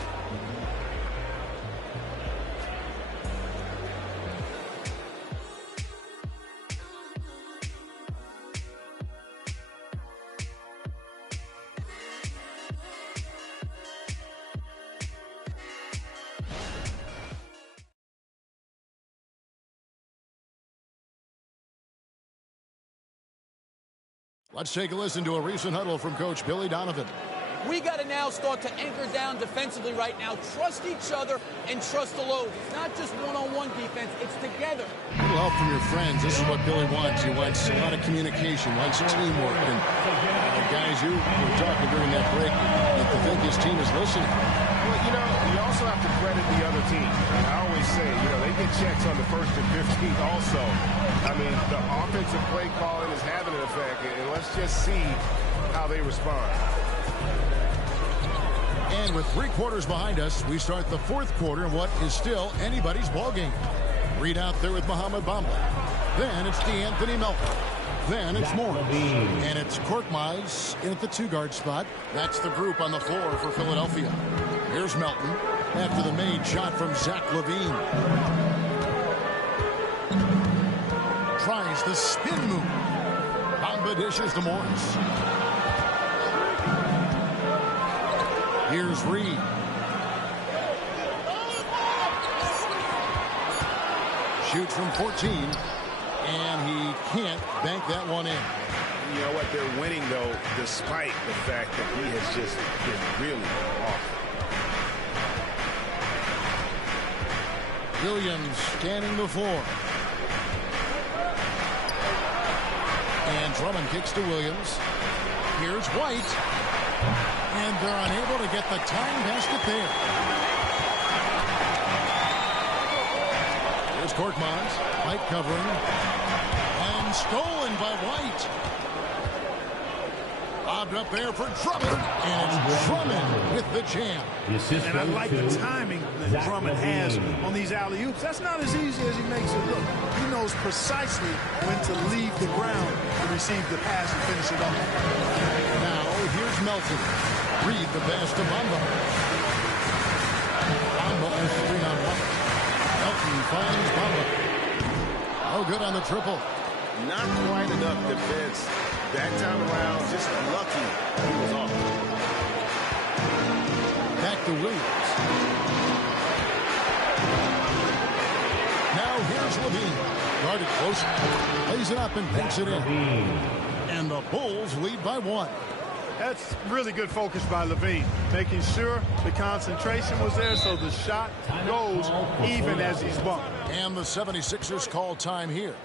Let's take a listen to a recent huddle from Coach Billy Donovan. We got to now start to anchor down defensively right now. Trust each other and trust the loads. It's not just one-on-one defense. It's together. A little help from your friends. This is what Billy wants. He wants a lot of communication, wants teamwork. And guys, you were talking during that break. You think his team is listening. Well, you know, you also have to credit the other team. And I always say, you know, they get checks on the 1st and 15th also. I mean, the offensive play calling is having an effect. And let's just see how they respond. And with 3 quarters behind us, we start the 4th quarter in what is still anybody's ball game. Reed out there with Mohamed Bamba. Then it's DeAnthony Melton. Then it's Morris. And it's Korkmaz in at the 2-guard spot. That's the group on the floor for Philadelphia. Here's Melton after the made shot from Zach LaVine. Tries the spin move. Bamba dishes to Morris. Here's Reed. Shoots from 14, and he can't bank that one in. You know what? They're winning, though, despite the fact that he has just been really off. Williams scanning the floor. And Drummond kicks to Williams. Here's White. And they're unable to get the tying basket there. Here's Korkmaz. White covering. And stolen by White. Lobbed up there for Drummond. And it's Drummond with the jam. And I like the timing that Drummond has on these alley-oops. That's not as easy as he makes it look. He knows precisely when to leave the ground to receive the pass and finish it off. Now here's Melton. Reed the pass to Bamba. Bamba on 3-on-1. Melton finds Bamba. Oh, good on the triple. Not quite enough defense. That time around, just lucky he was off. Back to Williams. Now here's LaVine. Guarded close. Lays it up and banks it in. And the Bulls lead by 1. That's really good focus by LaVine, making sure the concentration was there so the shot goes even as he's bumped. And the 76ers call time here.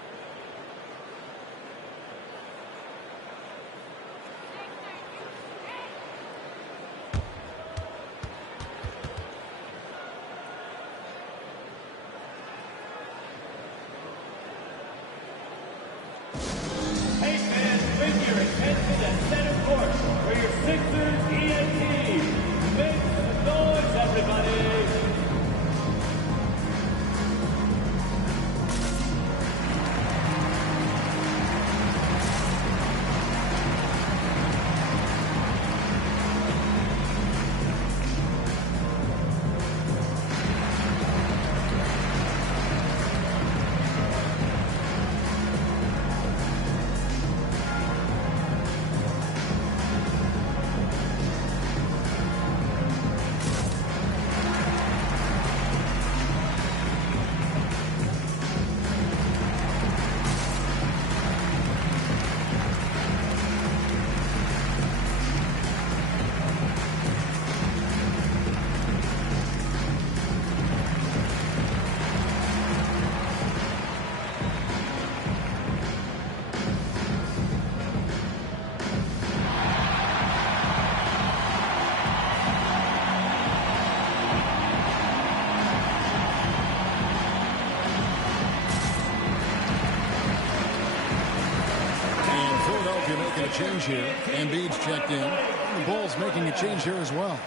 Change here. Embiid's checked in. The Bulls making a change here as well.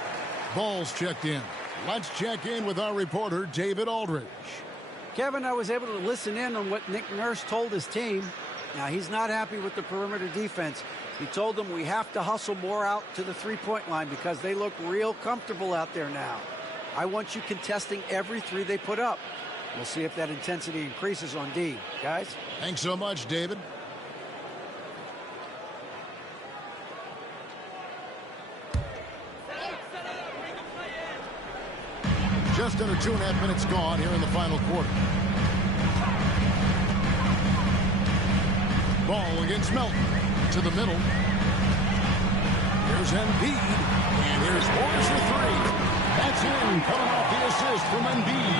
Bulls checked in. Let's check in with our reporter, David Aldridge. Kevin, I was able to listen in on what Nick Nurse told his team. Now, he's not happy with the perimeter defense. He told them we have to hustle more out to the three-point line because they look real comfortable out there now. I want you contesting every three they put up. We'll see if that intensity increases on D. Guys? Thanks so much, David. Just under 2.5 minutes gone here in the final quarter. Ball against Melton. To the middle. Here's Embiid. And here's Morris for three. That's in, coming off the assist from Embiid.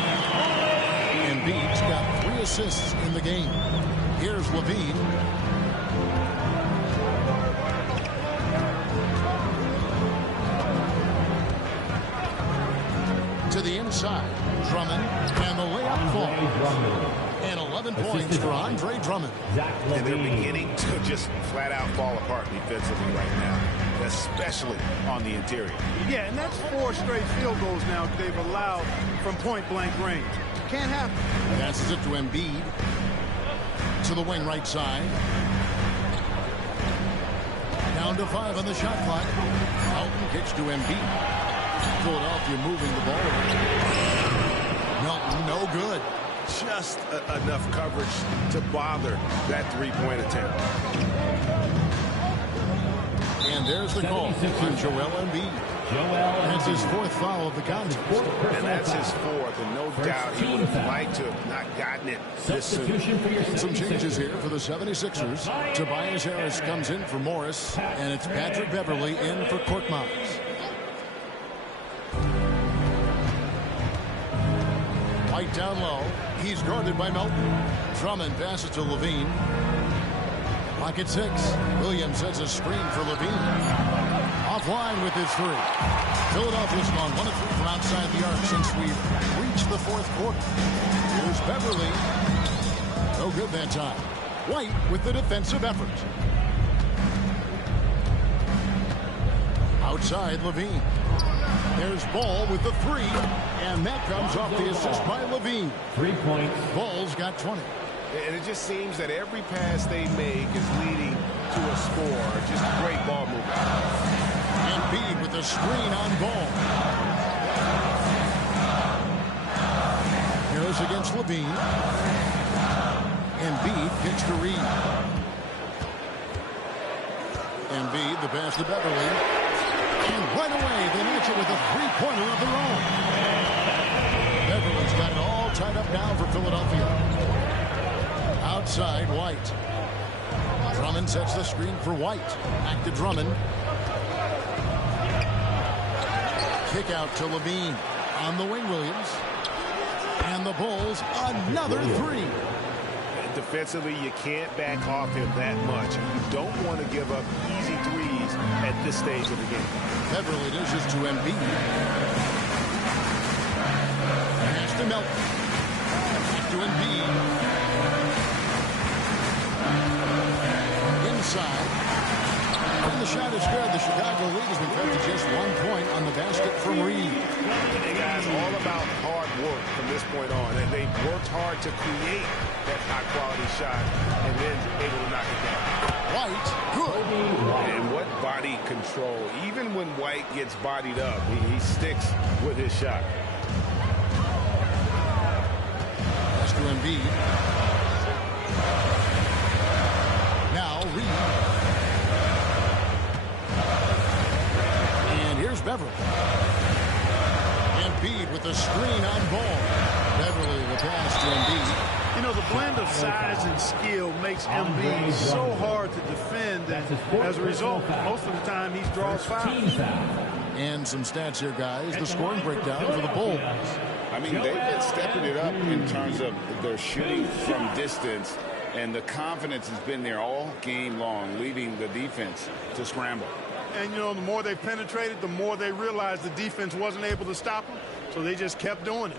Embiid's got 3 assists in the game. Here's Levine. To the inside. Drummond. And the layup falls. And 11 points for Andre Drummond. And they're beginning to just flat out fall apart defensively right now, especially on the interior. Yeah, and that's 4 straight field goals now they've allowed from point-blank range. Can't happen. Passes it to Embiid. To the wing right side. Down to 5 on the shot clock. Melton kicks to Embiid. Philadelphia moving the ball. Melton, no good. Just enough coverage to bother that three-point attempt. And there's the call on Joel Embiid. That's his 4th foul of the contest. And that's his 4th, and no doubt he would have liked to have not gotten it this soon. Some changes here for the 76ers. Tobias Harris comes in for Morris, and it's Patrick Beverley in for Korkmaz. White down low. He's guarded by Melton. Drummond passes to Levine. Lock at 6. Williams sets a screen for Levine. Offline with his 3. Philadelphia's gone 1 of 3 from outside the arc since we've reached the 4th quarter. Here's Beverley. No good that time. White with the defensive effort. Outside Levine. There's Ball with the 3. And that comes off the assist by Levine. 3 points. Ball's got 20. And it just seems that every pass they make is leading to a score. Just great ball movement. Embiid with the screen on Ball. Harris against Levine. Embiid kicks to Reed. Embiid, the pass to Beverley. And right away, they match it with a 3-pointer of their own. Beverly's got it all tied up now for Philadelphia. Outside, White. Drummond sets the screen for White. Back to Drummond. Kick out to Levine. On the wing, Williams. And the Bulls, another 3. Defensively, you can't back off him that much. You don't want to give up easy threes at this stage of the game. Beverly dishes to Embiid. Pass to Melton. Back to Embiid. Inside. And the shot is good. The Chicago League has been cut to just 1 point on the basket from Reed. Hey guys, all about hard work from this point on. And they worked hard to create that high-quality shot and then able to knock it down. White, good. And what body control. Even when White gets bodied up, he sticks with his shot. Pass to Embiid. Now Reed. And here's Beverly. Embiid with the screen on Ball. Beverly the pass to Embiid. You know, the blend of size and skill makes Embiid so hard to defend, and as a result, most of the time he draws fouls. And some stats here, guys. The scoring breakdown for the Bulls. I mean, they've been stepping it up in terms of their shooting from distance, and the confidence has been there all game long, leading the defense to scramble. And, you know, the more they penetrated, the more they realized the defense wasn't able to stop them, so they just kept doing it.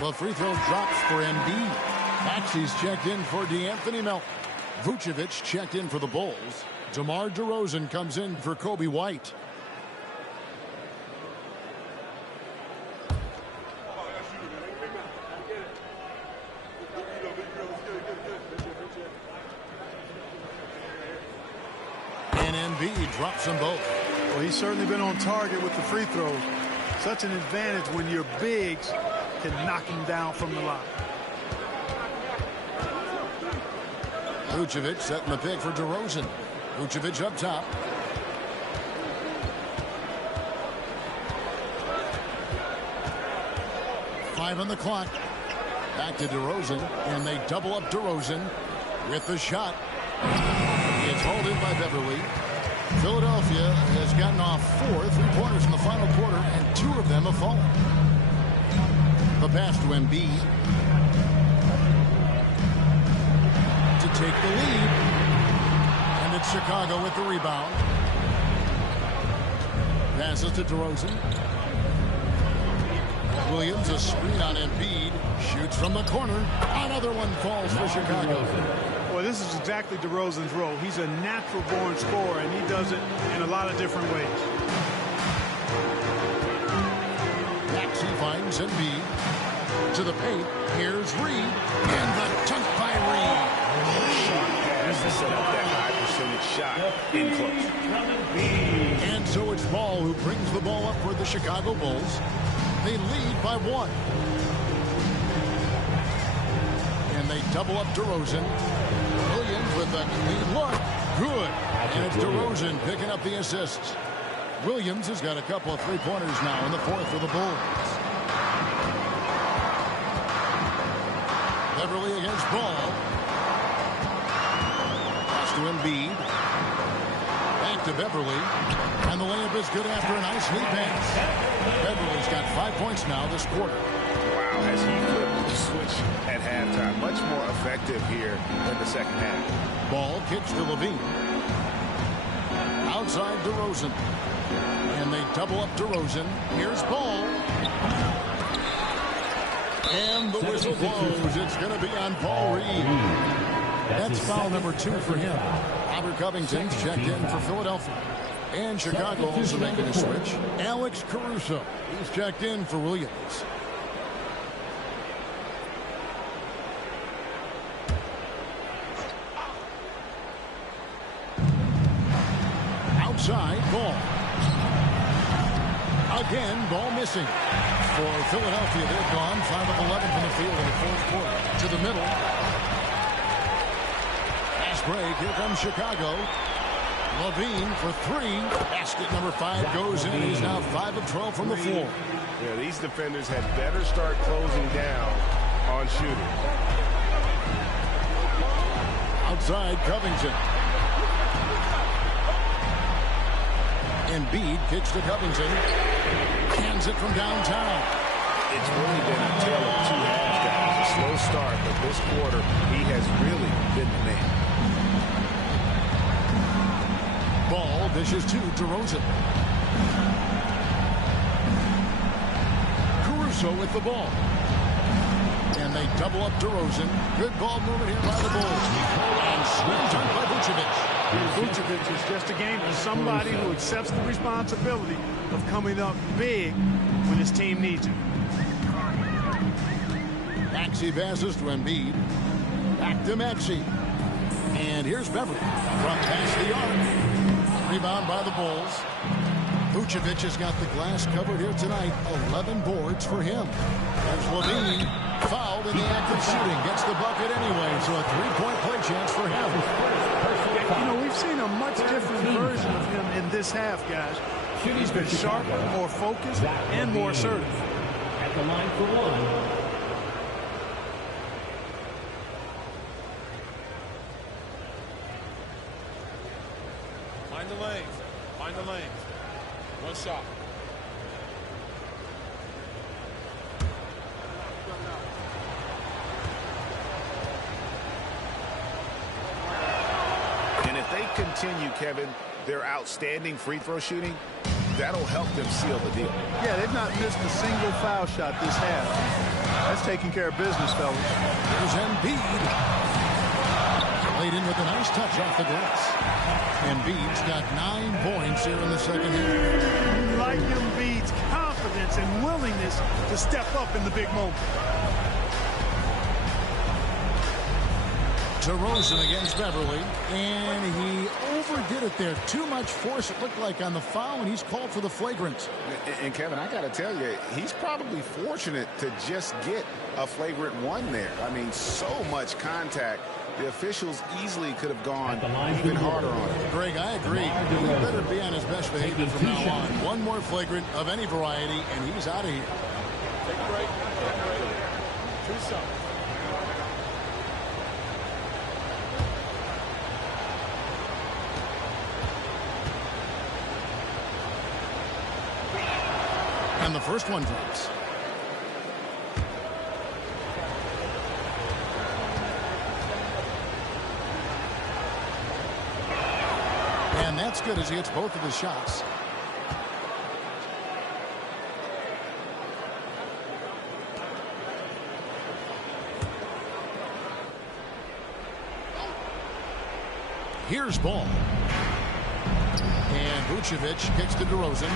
The free throw drops for Embiid. Maxey's checked in for DeAnthony Melton. Vucevic checked in for the Bulls. DeMar DeRozan comes in for Kobe White. And Embiid drops them both. Well, he's certainly been on target with the free throws. Such an advantage when your bigs can knock him down from the line. Vucevic setting the pick for DeRozan. Vucevic up top. 5 on the clock. Back to DeRozan, and they double up DeRozan with the shot. It's hauled in by Beverly. Philadelphia has gotten off 4 3-pointers in the final quarter, and 2 of them have fallen. The pass to Embiid to take the lead. And it's Chicago with the rebound. Passes to DeRozan. Williams, a screen on Embiid. Shoots from the corner. Another one falls for Chicago. Well, this is exactly DeRozan's role. He's a natural-born scorer, and he does it in a lot of different ways. Maxey finds Embiid. To the paint. Here's Reed. And the dunk by Reed. Pass to set up that high-percentage shot in close. And so it's Ball who brings the ball up for the Chicago Bulls. They lead by 1. And they double up DeRozan. Williams with the lead look. Good. And it's DeRozan picking up the assists. Williams has got a couple of 3-pointers now in the 4th for the Bulls. Beverly against Ball. Pass to Embiid. Back to Beverly. And the layup is good after a nice lead pass. Beverly's got 5 points now this quarter. Wow, has he flipped the switch at halftime. Much more effective here in the second half. Ball kicks to Levine. Outside DeRozan. And they double up DeRozan. Here's Ball. And the whistle blows. It's going to be on Paul Reed. That's foul number 2 for him. Robert Covington's checked in for Philadelphia. And Chicago also making a switch. Alex Caruso. He's checked in for Williams. Outside, Ball. Again, Ball missing. For Philadelphia, they've gone 5 of 11 from the field in the 4th quarter. To the middle. Fast break. Here comes Chicago. Levine for 3. Basket number 5 goes in. He's now 5 of 12 from the floor. Yeah, these defenders had better start closing down on shooting. Outside, Covington. Embiid kicks to Covington. Hands it from downtown. It's really been a tale of 2 halves, guys. A slow start, but this quarter, he has really been the man. Ball dishes to DeRozan. Caruso with the ball. And they double up DeRozan. Good ball movement here by the Bulls. And swing dunk by Vucevic. Vucevic is just a gamer, somebody who accepts the responsibility of coming up big when his team needs him. Maxey passes to Embiid. Back to Maxey. And here's Beverly from past the arc. Rebound by the Bulls. Vucevic has got the glass covered here tonight. 11 boards for him. There's Levine. Fouled in the act of shooting. Gets the bucket anyway, so a 3-point play chance for him. You know, we've seen a much different version of him in this half, guys. He's been sharper, more focused, and more assertive. At the line for 1. Find the lanes. Find the lanes. 1 shot. And if they continue, Kevin, their outstanding free throw shooting, that'll help them seal the deal. Yeah, they've not missed a single foul shot this half. That's taking care of business, fellas. There's Embiid. Laid in with a nice touch off the glass. Embiid's got 9 points here in the second half. You like Embiid's confidence and willingness to step up in the big moment. DeRozan against Beverly, and he overdid it there. Too much force, it looked like, on the foul, and he's called for the flagrant. And Kevin, I got to tell you, he's probably fortunate to just get a flagrant 1 there. I mean, so much contact. The officials easily could have gone even harder on it. Greg, I agree. He better be on his best behavior from now on. 1 more flagrant of any variety, and he's out of here. Take a break. 2-0. And the first one drops. And that's good as he hits both of his shots. Here's ball. And Vucevic kicks to DeRozan.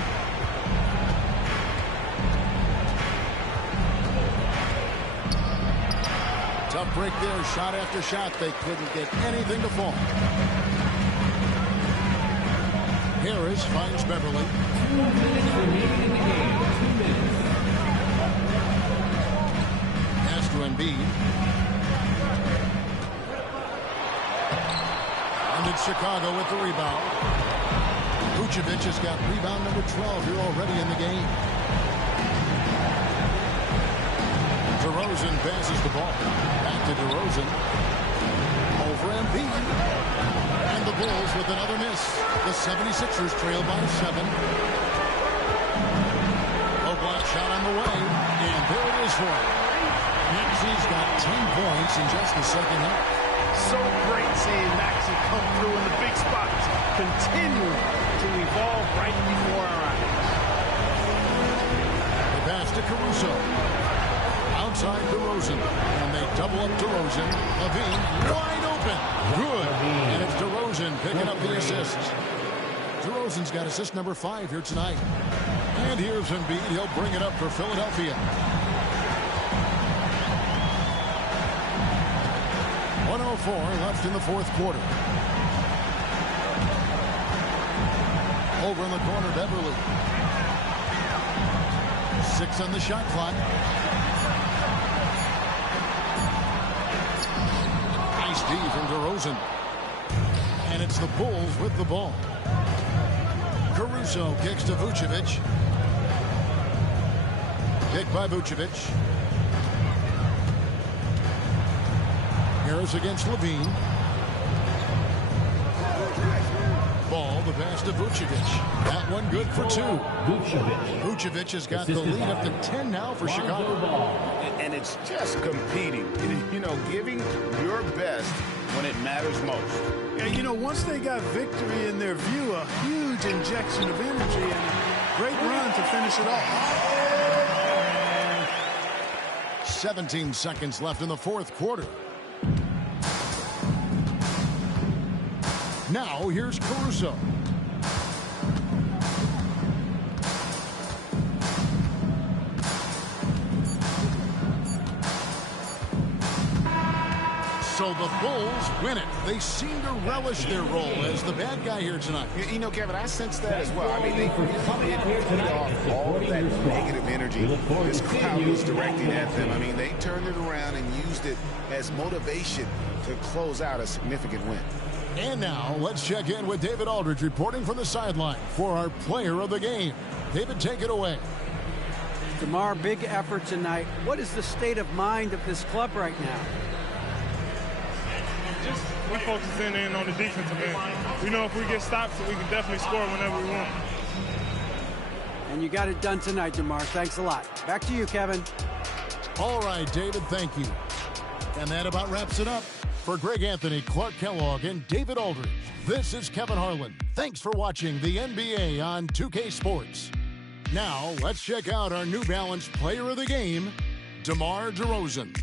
Tough break there, shot after shot. They couldn't get anything to fall. Harris finds Beverly. 2 minutes remaining in the game. 2 minutes. Pass to Embiid. And it's Chicago with the rebound. Vucevic has got rebound number 12 here already in the game. DeRozan passes the ball. Back to DeRozan. Over Embiid. And the Bulls with another miss. The 76ers trail by 7. A block shot on the way. And there it is for him. Maxi's got 10 points in just the second half. So great seeing Maxey come through in the big spots, continuing to evolve right before our eyes. The pass to Caruso. Outside DeRozan. And they double up DeRozan. Levine wide open. Good. And it's DeRozan picking up the assist. DeRozan's got assist number 5 here tonight. And here's Embiid. He'll bring it up for Philadelphia. 104 left in the fourth quarter. Over in the corner, Beverly. 6 on the shot clock. Nice D from DeRozan. And it's the Bulls with the ball. Caruso kicks to Vucevic. Kick by Vucevic. Harris against Levine. Ball, the pass to Vucevic. That one good for 2. Vucevic has got the lead up to 10 now for Chicago. And it's just competing. You know, giving your best when it matters most. Yeah, you know, once they got victory in their view, a huge injection of energy and a great run to finish it off. 17 seconds left in the fourth quarter. Now, here's Caruso. So the Bulls win it. They seem to relish their role as the bad guy here tonight. You know, Kevin, I sense that as well. I mean, they feed off all of that negative energy this crowd was directing at them. I mean, they turned it around and used it as motivation to close out a significant win. And now, let's check in with David Aldridge reporting from the sideline for our player of the game. David, take it away. DeMar, big effort tonight. What is the state of mind of this club right now? Just we focusing in on the defensive end. We know if we get stops, we can definitely score whenever we want. And you got it done tonight, DeMar. Thanks a lot. Back to you, Kevin. All right, David, thank you. And that about wraps it up. For Greg Anthony, Clark Kellogg, and David Aldridge, this is Kevin Harlan. Thanks for watching the NBA on 2K Sports. Now, let's check out our New Balance player of the game, DeMar DeRozan.